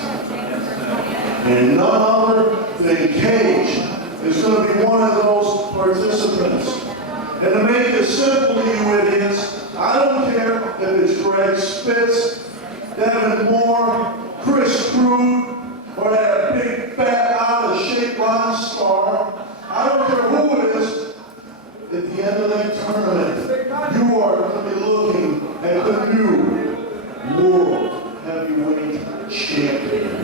And none other than Cage is going to be one of those participants. And to make it simple to you idiots, I don't care if it's Greg Spitz, Devin Moore, Chris Crude, or that big fat out of shape Ron Starr. I don't care who it is. At the end of that tournament, you are going to be looking at the new World Heavyweight Champion.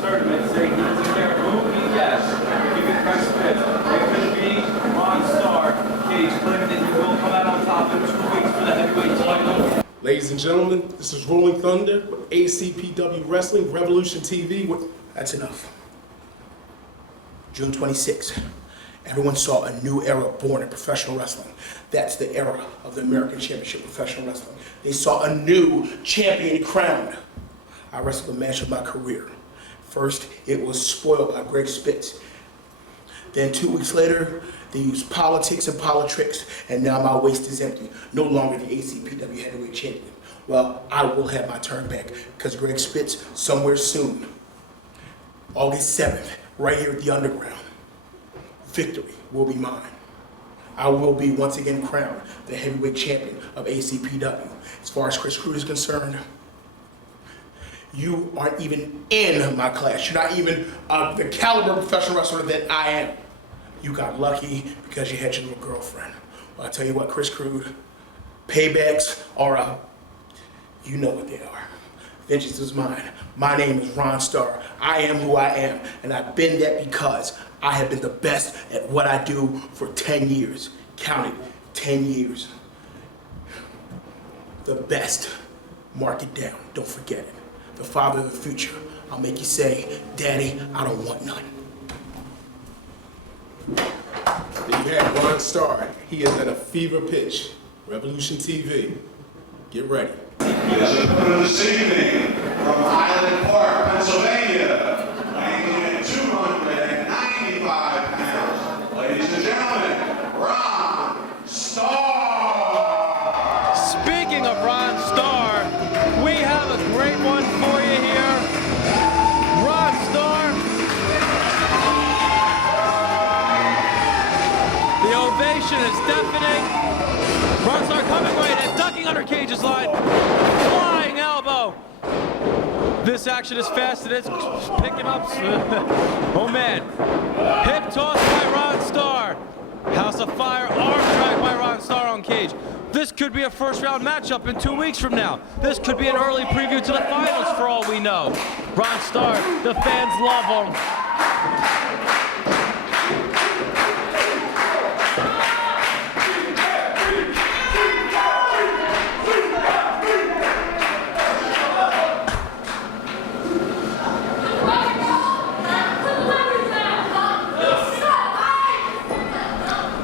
Tournament, saying he doesn't care who he gets. You can press fit. It could be Ron Starr. Cage claiming that he will come out on top in 2 weeks for the heavyweight title. Ladies and gentlemen, this is Rolling Thunder with ACPW Wrestling, Revolution TV. That's enough. June 26th, everyone saw a new era born in professional wrestling. That's the era of the American Championship Professional Wrestling. They saw a new champion crowned. I wrestled a match of my career. First, it was spoiled by Greg Spitz. Then 2 weeks later, they used politics and politricks, and now my waist is empty. No longer the ACPW heavyweight champion. Well, I will have my turn back, because Greg Spitz, somewhere soon, August 7th, right here at the Underground, victory will be mine. I will be once again crowned the heavyweight champion of ACPW. As far as Chris Crude is concerned, you aren't even in my class. You're not even the caliber professional wrestler that I am. You got lucky because you had your little girlfriend. Well, I tell you what, Chris Crude, paybacks are out. You know what they are. Vengeance is mine. My name is Ron Starr. I am who I am, and I've been that because I have been the best at what I do for 10 years. Count it, 10 years. The best. Mark it down, don't forget it. The father of the future. I'll make you say, Daddy, I don't want none. Then you have Ron Starr. He is at a fever pitch. Revolution TV. Get ready. This evening from Highland Park, Pennsylvania, weighing in at 295 pounds, ladies and gentlemen, Ron Starr. Speaking of Ron Starr, we have a great one for you here. Ron Starr. The ovation is deafening. Ron Starr coming right in, ducking under Cage's line. Flying elbow. This action is fast and it's picking up. Oh man. Hip toss by Ron Starr. House of Fire, arm drag by Ron Starr on Cage. This could be a first round matchup in 2 weeks from now. This could be an early preview to the finals for all we know. Ron Starr, the fans love him.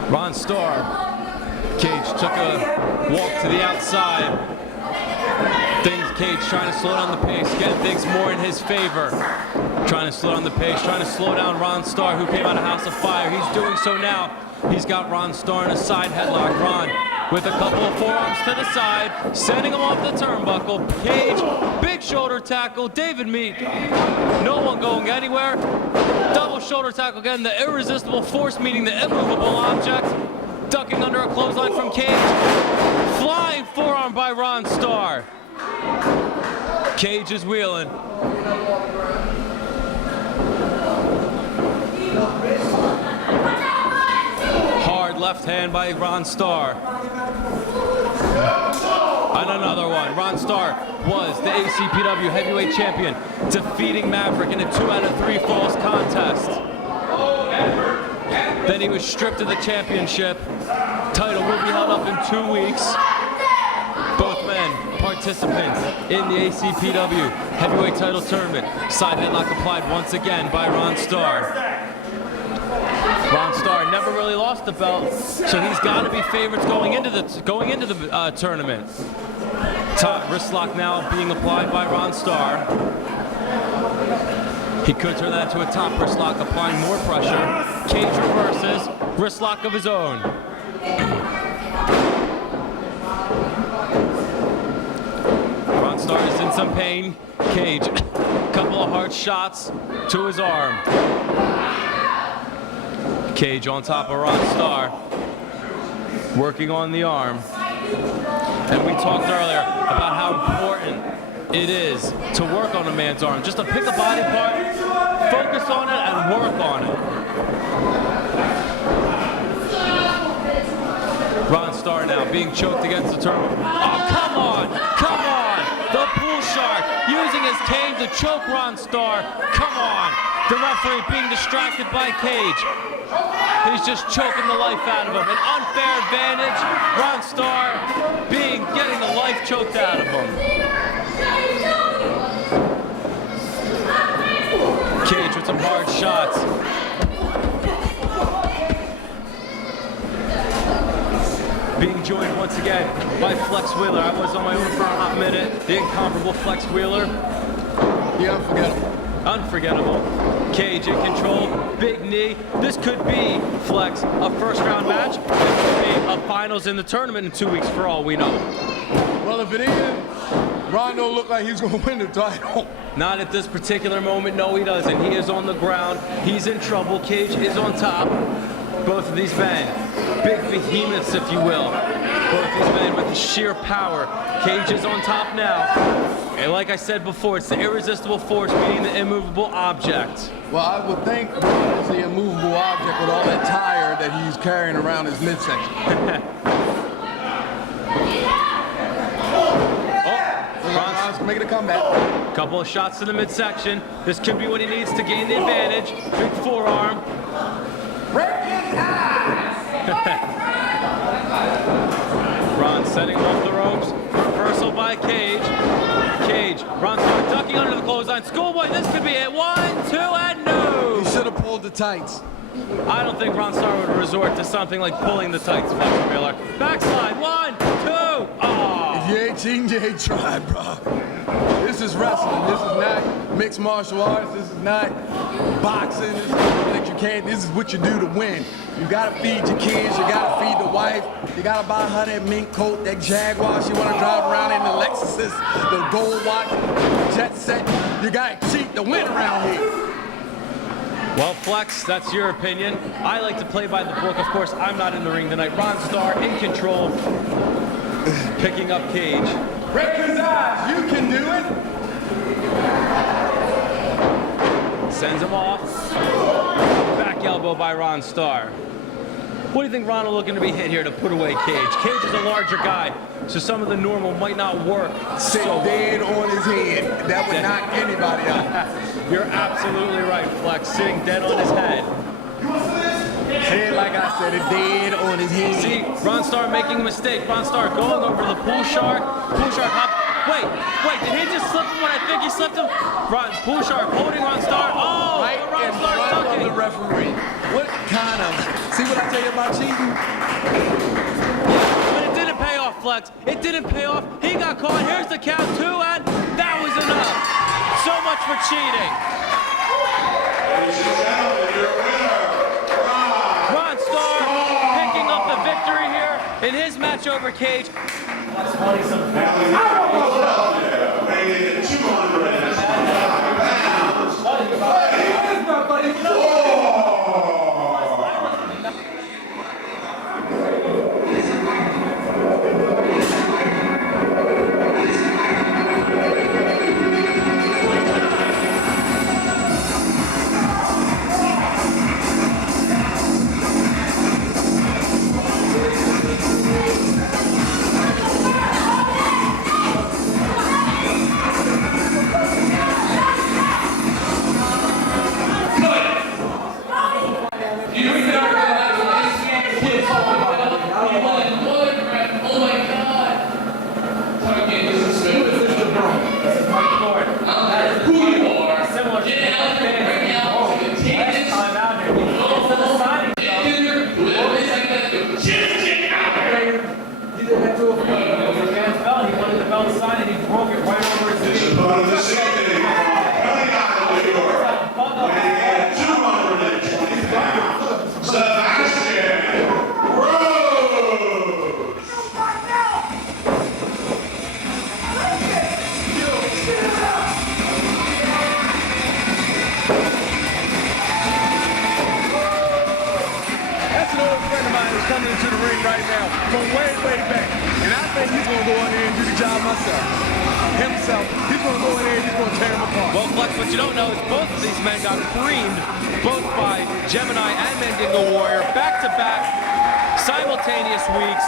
Ron Starr, Cage took a walk to the outside. Cage trying to slow down the pace, getting things more in his favor. Trying to slow down the pace, trying to slow down Ron Starr, who came out of House of Fire. He's doing so now. He's got Ron Starr in a side headlock. Ron with a couple of forearms to the side, sending him off the turnbuckle. Cage, big shoulder tackle. David Meek, no one going anywhere. Double shoulder tackle again. The irresistible force meeting the immovable object. Ducking under a clothesline from Cage. Flying forearm by Ron Starr. Cage is wheeling. Hard left hand by Ron Starr. And another one. Ron Starr was the ACPW heavyweight champion, defeating Maverick in a 2 out of 3 falls contest. Then he was stripped of the championship. Title will be held up in 2 weeks. Both men participants in the ACPW heavyweight title tournament. Side headlock applied once again by Ron Starr. Ron Starr never really lost the belt, so he's got to be favorites going into the tournament. Top wrist lock now being applied by Ron Starr. He could turn that into a top wrist lock, applying more pressure. Cage reverses, wrist lock of his own. Ronstar is in some pain. Cage, couple of hard shots to his arm. Cage on top of Ronstar, working on the arm. And we talked earlier about how important it is to work on a man's arm. Just to pick a body part, focus on it, and work on it. Ronstar now being choked against the turnbuckle. Oh, come on! Come on! The pool shark using his cane to choke Ronstar. Come on! The referee being distracted by Cage. He's just choking the life out of him. An unfair advantage. Ronstar getting the life choked out of him. Cage with some hard shots. Being joined once again by Flex Wheeler. I was on my own for a hot minute. The incomparable Flex Wheeler. The unforgettable. Unforgettable. Cage in control. Big knee. This could be, Flex, a first-round match. This could be a finals in the tournament in 2 weeks for all we know. Well, if it is, Ron don't look like he's going to win the title. Not at this particular moment. No, he doesn't. He is on the ground. He's in trouble. Cage is on top. Both of these men, big behemoths, if you will. Both these men with sheer power. Cage is on top now. And like I said before, it's the irresistible force beating the immovable object. Well, I would think Ron is the immovable object with all that tire that he's carrying around his midsection. Ron's making a comeback. Couple of shots to the midsection. This could be what he needs to gain the advantage. Big forearm. Ron setting off the ropes. Reversal by Cage. Cage. Ron ducking under the clothesline. Schoolboy, this could be it. 1, 2, and no! He should have pulled the tights. I don't think Ronstar would resort to something like pulling the tights, Flex Wheeler. Backslide. 1, 2. Oh. If you ain't cheating, you ain't tried, bro. This is wrestling. This is not mixed martial arts. This is not boxing. This is that you can't. This is what you do to win. You gotta feed your kids. You gotta feed the wife. You gotta buy her that mink coat, that Jaguar. She wanna drive around in the Lexus, the gold watch, jet set. You gotta cheat to win around here. Well, Flex, that's your opinion. I like to play by the book. Of course, I'm not in the ring tonight. Ronstar in control, picking up Cage. Break his eyes. You can do it. Sends him off. Back elbow by Ronstar. What do you think Ron will looking to be hit here to put away Cage? Cage is a larger guy, so some of the normal might not work. Sit dead on his head. That would knock anybody out. You're absolutely right, Flex. Sitting dead on his head. Head, like I said, dead on his head. See, Ronstar making a mistake. Ronstar going over the pool shark. Pool shark hop. Wait, did he just slip him when I think he slipped him? Pool shark holding Ronstar. Oh, right in front of the referee. What kind of... See what I tell you about cheating? Yeah, but it didn't pay off, Flex. It didn't pay off. He got caught. Here's the count, 2, and that was enough. So much for cheating. Ladies and gentlemen, your winner, Ronstar picking up the victory here in his match over Cage. weighing 205 pounds. coming into the ring right now from way, way back. And I think he's going to go in there and do the job himself. He's going to go in there and he's going to tear him apart. Well, Flex, what you don't know is both of these men got creamed, both by Gemini and Mandingo Warrior, back-to-back, simultaneous weeks.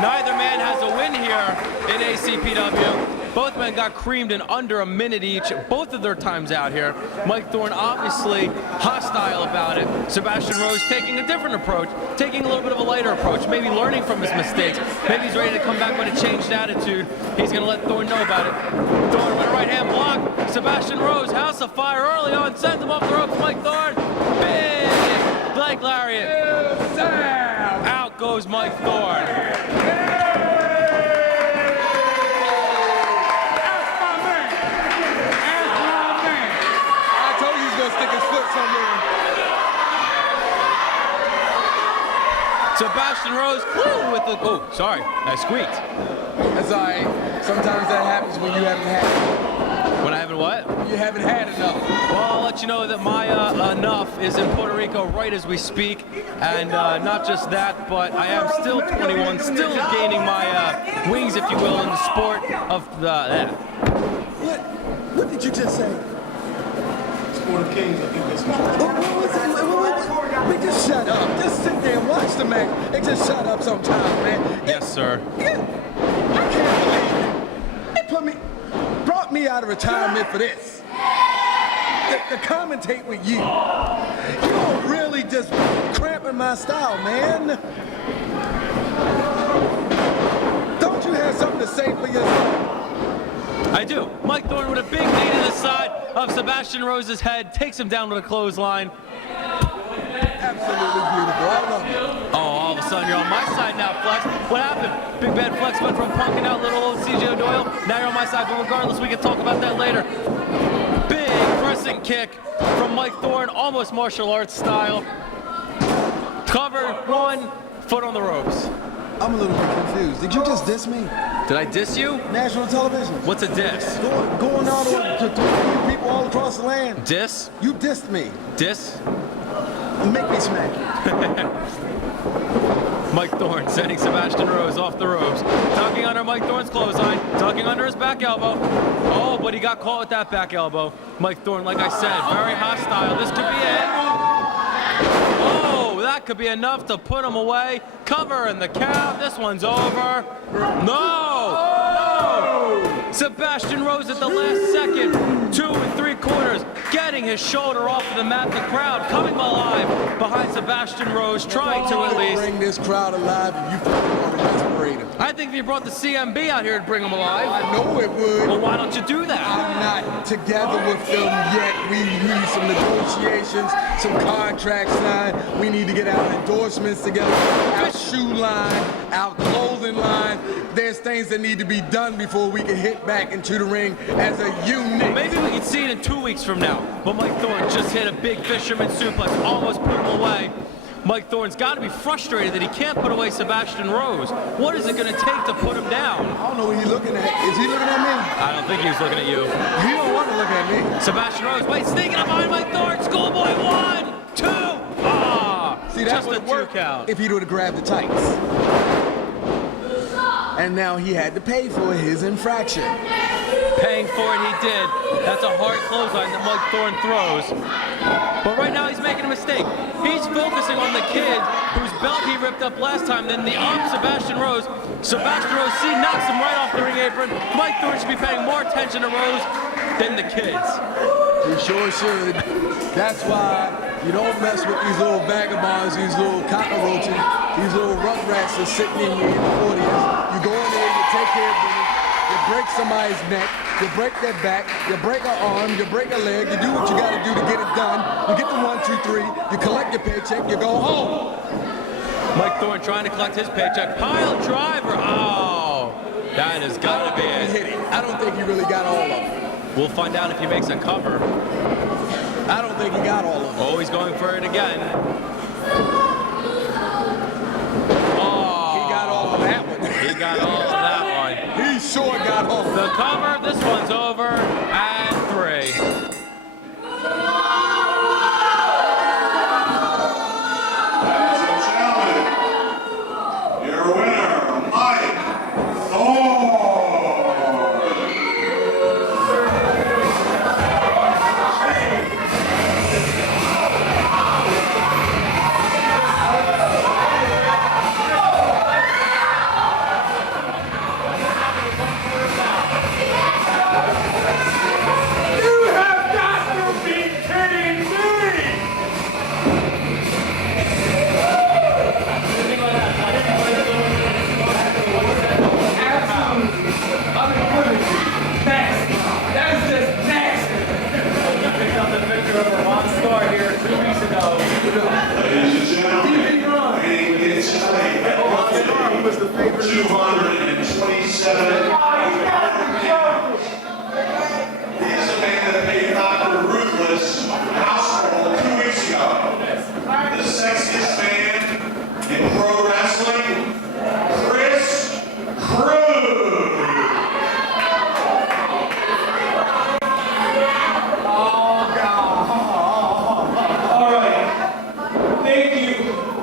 Neither man has a win here in ACPW. Both men got creamed in under a minute each, both of their times out here. Mike Thorne obviously hostile about it. Sebastian Rose taking a different approach, taking a little bit of a lighter approach, maybe learning from his mistakes. Maybe he's ready to come back with a changed attitude. He's going to let Thorne know about it. Thorne with a right-hand block. Sebastian Rose, house of fire early on, sends him off the ropes. Mike Thorne, big leg lariat. Out goes Mike Thorne. Stick his foot somewhere. Sebastian Rose with the, oh, sorry, I squeaked. That's all right. Sometimes that happens when you haven't had it. When I haven't what? You haven't had enough. Well, I'll let you know that my enough is in Puerto Rico right as we speak. And not just that, but I am still 21, still gaining my wings, if you will, in the sport of the, What did you just say? Sport of Kings, I think that's Wait, just shut up. Just sit there and watch the man and just shut up sometimes, man. Yes, sir. I can't believe it. They brought me out of retirement for this. To commentate with you. You're really just cramping my style, man. Don't you have something to say for yourself? I do. Mike Thorne with a big knee to the side of Sebastian Rose's head, takes him down with a clothesline. Absolutely beautiful. I love it. Oh, all of a sudden you're on my side now, Flex. What happened? Big Bad Flex went from punking out little old CJ O'Doyle. Now you're on my side, but regardless, we can talk about that later. Big pressing kick from Mike Thorne, almost martial arts style. Cover, 1 foot on the ropes. I'm a little bit confused. Did you just diss me? Did I diss you? National television. What's a diss? Going out to people all across the land. Diss? You dissed me. Diss? Make me smack you. Mike Thorne sending Sebastian Rose off the ropes. Tucking under Mike Thorne's clothesline. Tucking under his back elbow. Oh, but he got caught with that back elbow. Mike Thorne, like I said, very hostile. This could be it. Oh, that could be enough to put him away. Cover in the count. This one's over. No! No! Sebastian Rose at the last second. 2 3/4. Getting his shoulder off of the mat. The crowd coming alive behind Sebastian Rose, trying to at least bring this crowd alive, and you put them on the respirator. I think if you brought the CMB out here to bring them alive. I know it would. Well, why don't you do that? I'm not together with them yet. We need some negotiations, some contracts signed. We need to get our endorsements together, our shoe line, our clothing line. There's things that need to be done before we can hit back into the ring as a unit. Maybe we can see it in 2 weeks from now. But Mike Thorne just hit a big fisherman suplex, almost put him away. Mike Thorne's got to be frustrated that he can't put away Sebastian Rose. What is it going to take to put him down? I don't know what he's looking at. Is he looking at me? I don't think he was looking at you. He don't want to look at me. Sebastian Rose, wait, sneaking up behind Mike Thorne. Schoolboy 1, 2. Ah! See, that's just a 2 count. If he would have grabbed the tights. And now he had to pay for his infraction. Paying for it, he did. That's a hard clothesline that Mike Thorne throws. But right now he's making a mistake. He's focusing on the kid whose belt he ripped up last time, then the Sebastian Rose. Sebastian Rose, knocks him right off the ring apron. Mike Thorne should be paying more attention to Rose than the kids. He sure should. That's why you don't mess with these little vagabonds, these little cockroaches, these little rugrats that's sitting in here in the audience. You go in there, you take care of business, you break somebody's neck, you break their back, you break an arm, you break a leg, you do what you gotta do to get it done. You get the 1, 2, 3, you collect your paycheck, you go home. Mike Thorne trying to collect his paycheck. Pile driver. Oh, that has got to be it. He hit it. I don't think he really got all of it. We'll find out if he makes a cover. I don't think he got all of it. Oh, he's going for it again. Oh, he got all of that one. He got all of that one. He sure got all of it. The cover, this one's over, and 3. Ladies and gentlemen, was the favorite. 227. He's the man that paid Dr. Ruthless house call 2 weeks ago. The sexiest man in pro wrestling, Chris Cruz. All right. Thank you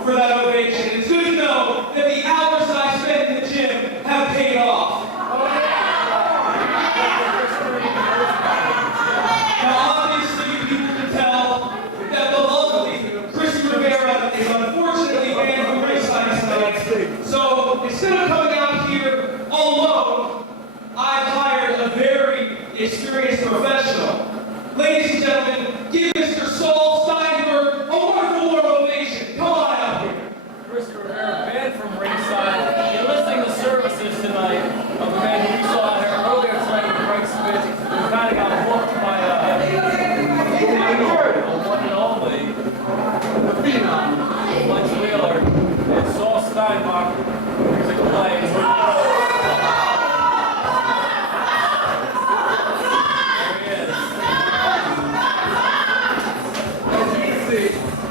for that ovation. It's good to know that the hours that I spent in the gym have paid off. Now, obviously, people can tell that the lovely Chris Rivera is unfortunately banned from ringside tonight. So instead of coming out here alone, I've hired a very experienced professional. Ladies and gentlemen, give Mr. Saul Steinberg a wonderful warm ovation. Come on out here. Chris Rivera banned from ringside. You're listening to services tonight of a man who we saw out here earlier tonight with Frank Smith, who kind of got booked by one and only, the phenom, Lex Wheeler, and Saul Steinbach, music playing.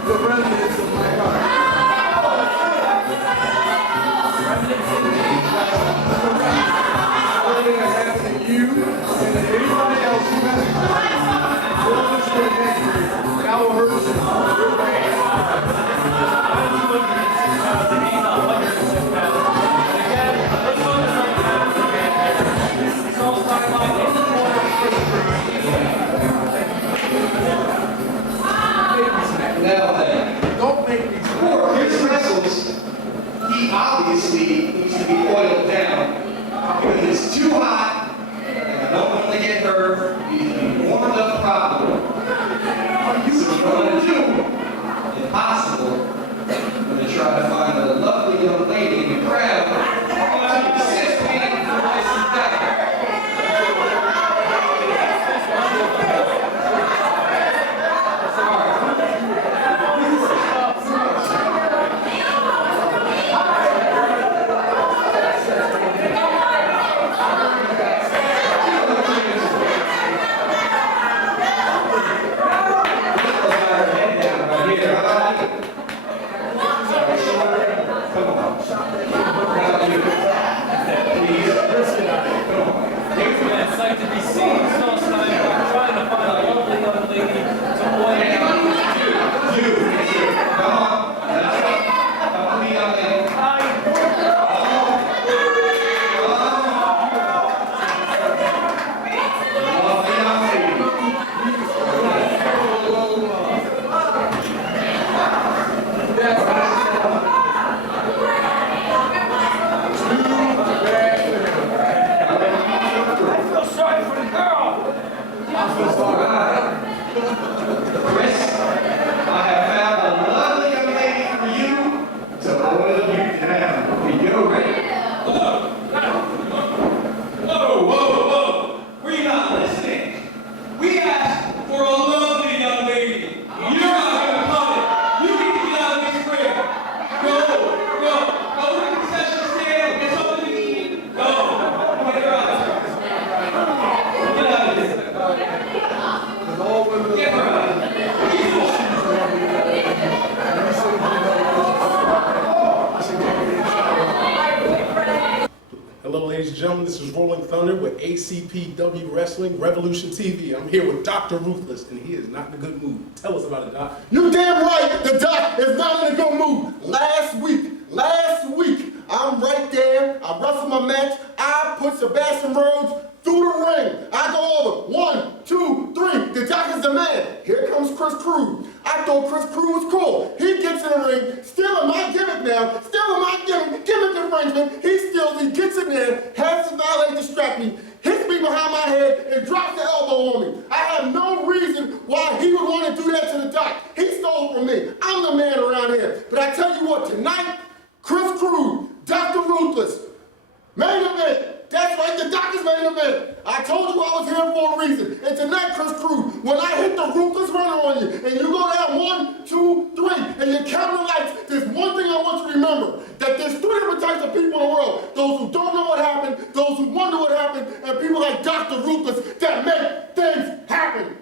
The remnants of my heart. Everything that happened to you and anybody else who has will listen to the next year. And I will hurt you real bad. Now then, Don't make me before Chris wrestles, he obviously needs to be oiled down because it's too hot and I don't want to get hurt. He's warmed up properly. So what I'm going to do, if possible, I'm going to try to find a lovely young lady in the crowd to assist me in icing down. ladies and gentlemen. This is Rolling Thunder with ACPW Wrestling Revolution TV. I'm here with Dr. Ruthless, and he is not in a good mood. Tell us about it, Doc. You damn right, the Doc is not in a good mood. Last week, I'm right there. I wrestled my match. I put Sebastian Rhodes through the ring. I go over. 1, 2, 3. The Doc is the man. Here comes Chris Cruz. I thought Chris Cruz was cool. He gets in the ring, stealing my gimmick now, stealing my gimmick arrangement. He gets in there, has the valet distract me, hits me behind my head, and drops the elbow on me. I have no reason why he would want to do that to the Doc. He stole from me. I'm the man around here. But I tell you what, tonight, Chris Cruz, Dr. Ruthless, main event. That's right, the Doc is main event. I told you I was here for a reason. And tonight, Chris Cruz, when I hit the Ruthless runner on you, and you go down 1, 2, 3, and you count the lights, there's one thing I want you to remember, that there's 3 different types of the people in the world. Those who don't know what happened, those who wonder what happened, and people like Dr. Ruthless that make things happen.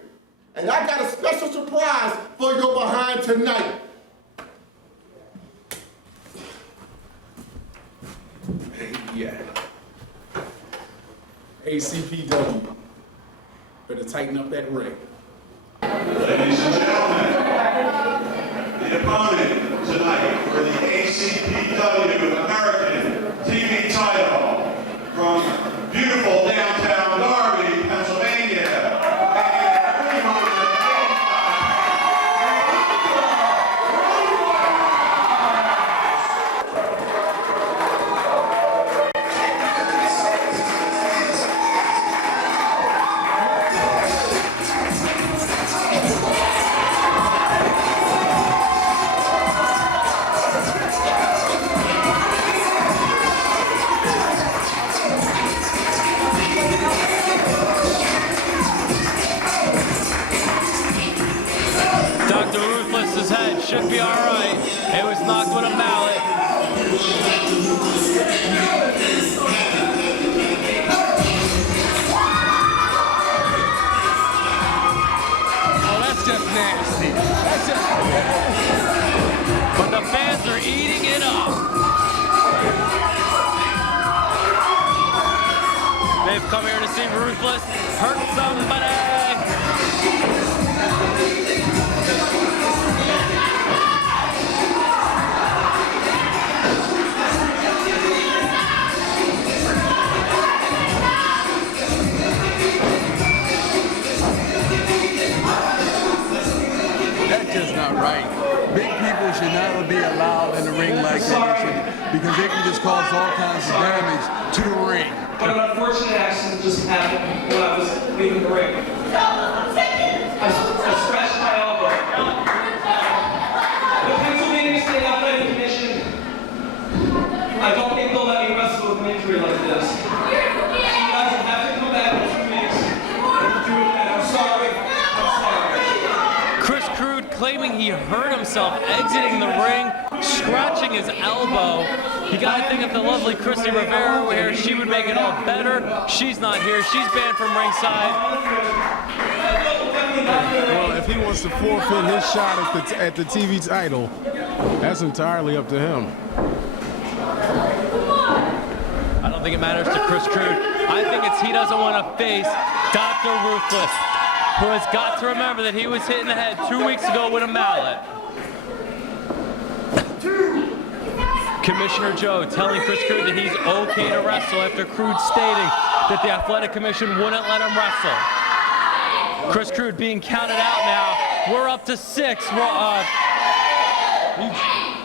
And I got a special surprise for your behind tonight. Yeah. ACPW. Better tighten up that ring. Ladies and gentlemen, the opponent tonight for the ACPW American TV title from beautiful downtown Darby, Pennsylvania. Dr. Ruthless's head should be all right. It was knocked with a mallet. Oh, that's just nasty. That's just... But the fans are eating it up. They've come here to see Ruthless hurt somebody. That's just not right. Big people should not be allowed in the ring like that because they can just cause all kinds of damage to the ring. But an unfortunate accident just happened when I was leaving the ring. I scratched my elbow. The Pennsylvania State Athletic Commission, I don't think they'll let me wrestle with an injury like this. You guys will have to come back in 2 weeks and do it again. I'm sorry. I'm sorry. Chris Crude claiming he hurt himself exiting the ring, scratching his elbow. You gotta think if the lovely Christy Rivera were here, she would make it all better. She's not here. She's banned from ringside. Well, if he wants to forfeit his shot at the TV title, that's entirely up to him. I don't think it matters to Chris Crude. I think it's he doesn't want to face Dr. Ruthless, who has got to remember that he was hit in the head 2 weeks ago with a mallet. Commissioner Joe telling Chris Crude that he's okay to wrestle after Crude stating that the Athletic Commission wouldn't let him wrestle. Chris Crude being counted out now. We're up to 6. He better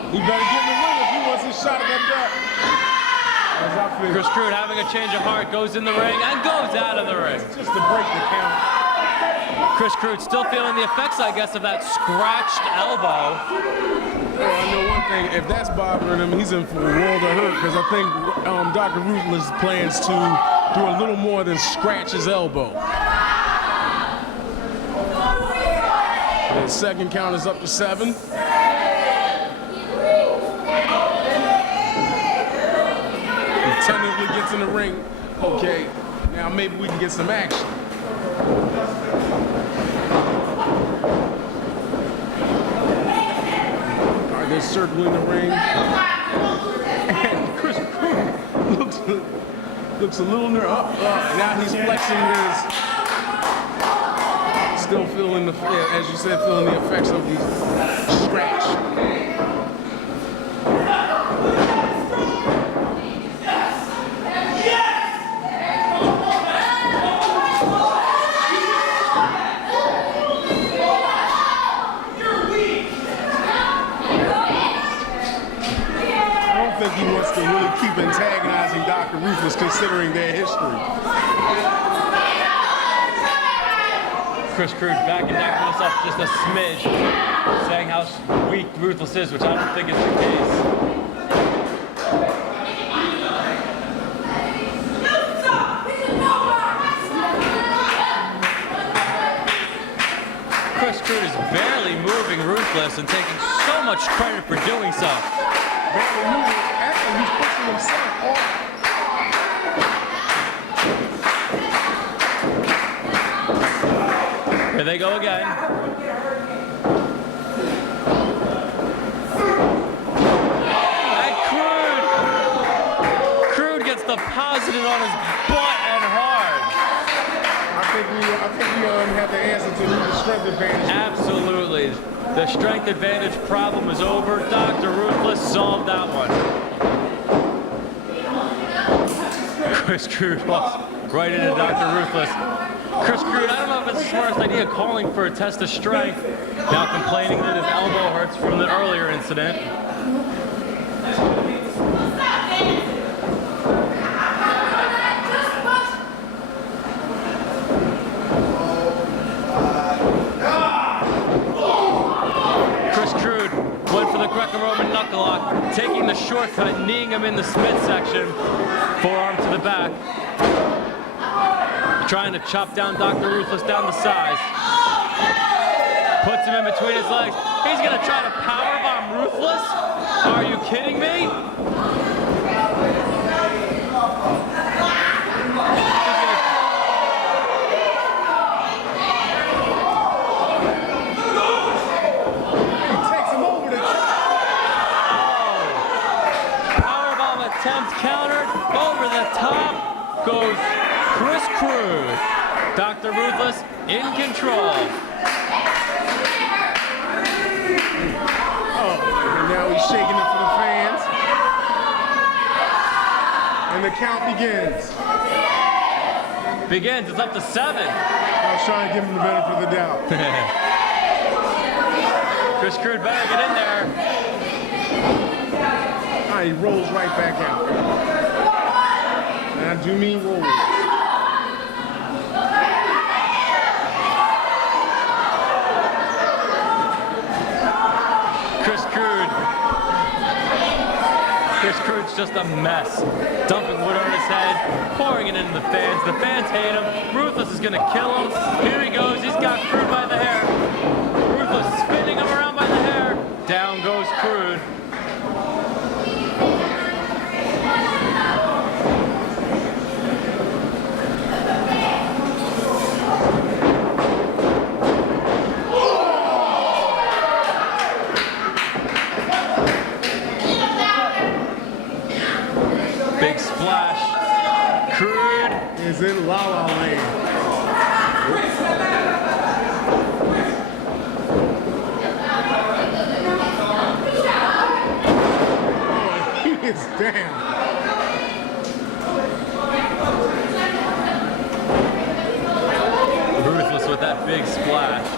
get in the ring if he wants his shot at that belt. Chris Crude having a change of heart, goes in the ring and goes out of the ring. Just to break the count. Chris Crude still feeling the effects, I guess, of that scratched elbow. Well, I know one thing, if that's bothering him, he's in for a world of hurt because I think Dr. Ruthless plans to do a little more than scratch his elbow. The second count is up to 7. He tentatively gets in the ring. Okay, now maybe we can get some action. They're circling the ring. And Chris Crude looks a little nervous. Now he's flexing his. Still feeling the, as you said, feeling the effects of the scratch. I think he wants to really keep antagonizing Dr. Ruthless considering their history. Chris Crude backing down for himself just a smidge, saying how weak Ruthless is, which I don't think is the case. Chris Crude is barely moving Ruthless and taking so much credit for doing so. Barely moving. Actually, he's pushing taking himself off. Here they go again. And Crude gets deposited on his butt and hard. I think we have the answer to who the strength advantage is. Absolutely. The strength advantage problem is over. Dr. Ruthless solved that one. Chris Crude walks right into Dr. Ruthless. Chris Crude, I don't know if it's the smartest idea calling for a test of strength. Now complaining that his elbow hurts from the earlier incident. Chris Crude went for the Greco-Roman knuckle lock, taking the shortcut, kneeing him in the midsection, forearm to the back. Trying to chop down Dr. Ruthless down the sides. Puts him in between his legs. He's gonna try to powerbomb Ruthless? Are you kidding me? He takes him over the top. Powerbomb attempt countered. Over the top goes Chris Crude. Dr. Ruthless in control. Oh, and now he's shaking it for the fans. And the count begins. Begins, it's up to 7. I was trying to give him the benefit of the doubt. Chris Crude better get in there. He rolls right back out. And I do mean rolls. Chris Crude's just a mess. Dumping wood on his head, pouring it into the fans. The fans hate him. Ruthless is gonna kill him. Here he goes, he's got Crude by the hair. Ruthless spinning him around by the hair. Down goes Crude. Big splash. Crude is in La La Land. Oh, he is down. Ruthless with that big splash.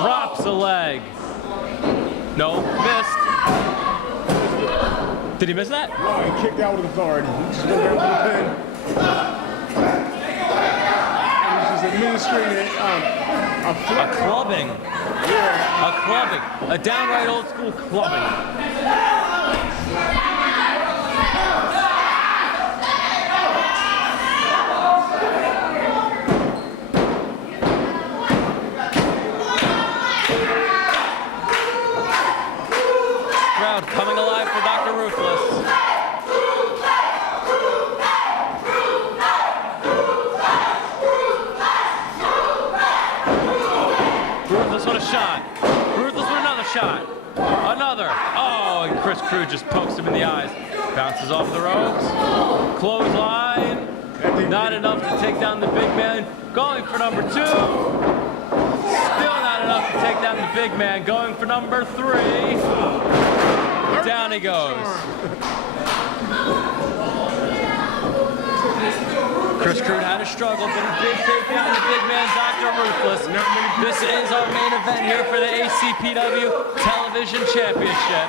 Drops a leg. No, missed. Did he miss that? No, he kicked out with authority. He just went down for the pin. And he's just administrating a clubbing. Yeah. A clubbing. A downright old school clubbing. Crowd coming alive for Dr. Ruthless. Ruthless with a shot. Ruthless with another shot. Another. Oh, and Chris Crude just pokes him in the eyes. Bounces off the ropes. Clothesline. Not enough to take down the big man. Going for number 2. Still not enough to take down the big man. Going for number 3. Down he goes. Chris Crude had a struggle, but he did take down the big man, Dr. Ruthless. This is our main event here for the ACPW Television Championship.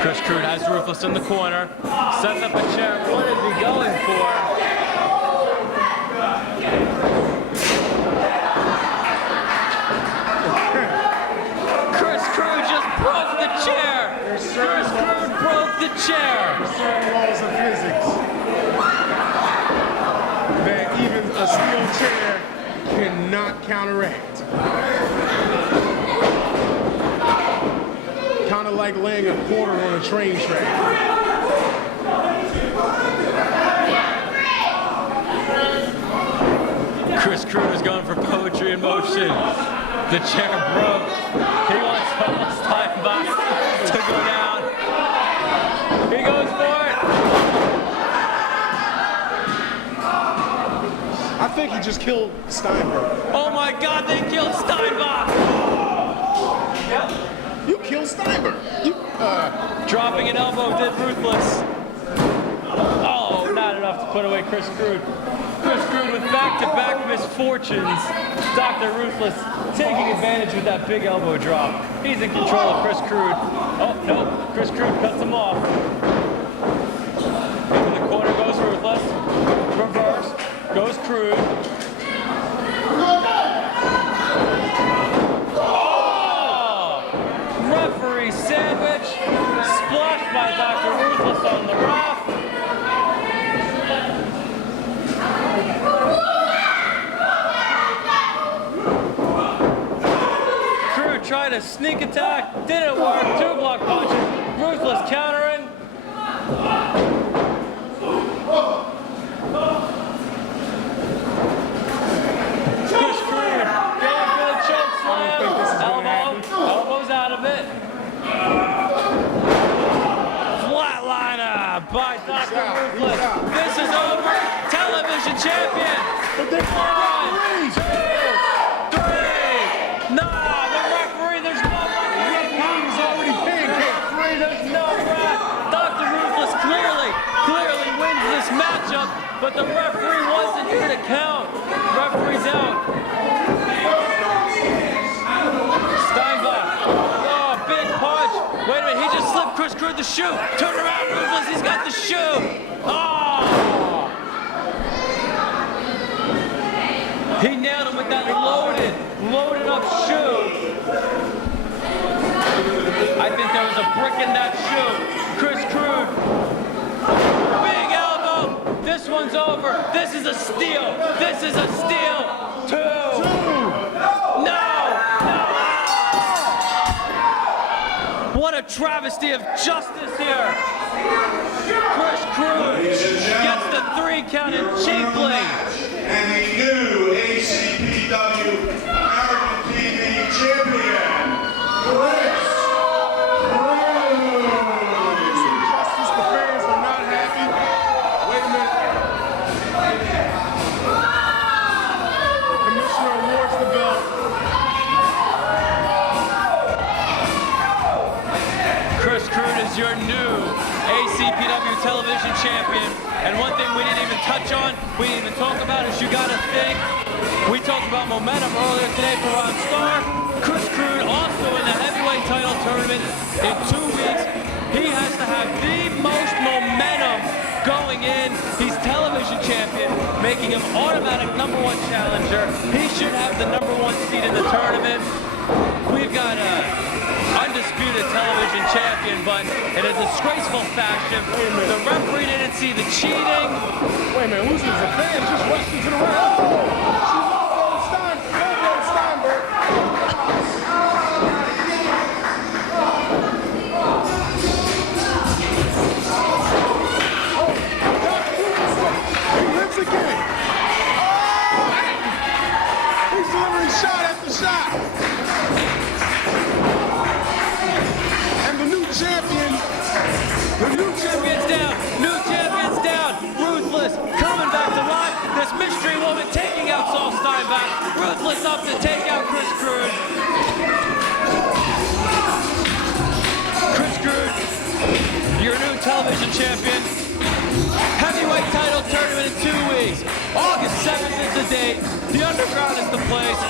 Chris Crude has Ruthless in the corner, setting up a chair. What is he going for? Chris Crude just broke the chair. chair. Certain laws of physics that even a steel chair cannot counteract. Kind of like laying a quarter on a train track. Chris Crude is going for poetry in motion. The chair broke. He wants Steinbach to go down. He goes for it. I think he just killed Steinberg. Oh my God, they killed Steinbach. You killed Steinberg. Dropping an elbow did Ruthless. Oh, not enough to put away Chris Crude. Chris Crude with back-to-back misfortunes. Dr. Ruthless taking advantage with that big elbow drop. He's in control of Chris Crude. Oh, no, Chris Crude cuts him off. In the corner goes Ruthless. Reverse, goes Crude. Oh! Referee sandwich. Splashed by Dr. Ruthless on the ref. Tried a sneak attack, didn't work, 2 block punches, Ruthless countering. Chris Crude going for the choke slam, elbows out of it. Flatliner by Dr. Ruthless. This is over, television champion. But they 1, 2, 3, no. Clearly wins this matchup, but the referee wasn't here to count. Referee's out. Steinbach. Oh, big punch. Wait a minute, he just slipped Chris Crude the shoe. Turn around, Ruthless, he's got the shoe. Oh! He nailed him with that loaded up shoe. I think there was a brick in that shoe. Chris Crude. Big elbow. This one's over. This is a steal. This is a steal. 2. No. What a travesty of justice here. Chris Crude gets the 3 count in cheaply. And the new ACPW American TV champion, Chris. Your new ACPW television champion. And one thing we didn't even touch on, we didn't even talk about is you gotta think. We talked about momentum earlier today for Ron Starr. Chris Crude also in the heavyweight title tournament in 2 weeks. He has to have the most momentum going in. He's television champion, making him automatic #1 challenger. He should have the #1 seed in the tournament. We've got undisputed television champion, but in a disgraceful fashion. The referee didn't see the cheating. Wait a minute, who's this? The fans just rushed into the ring. Oh! Steinberg. He lives again. Oh! He's delivering shot after shot. The new champion's down. New champion's down. Ruthless coming back to life. This mystery woman taking out Saul Steinbach. Ruthless up to take out Chris Crude. Chris Crude, your new television champion. Heavyweight title tournament in 2 weeks. August 7th is the date. The Underground is the place.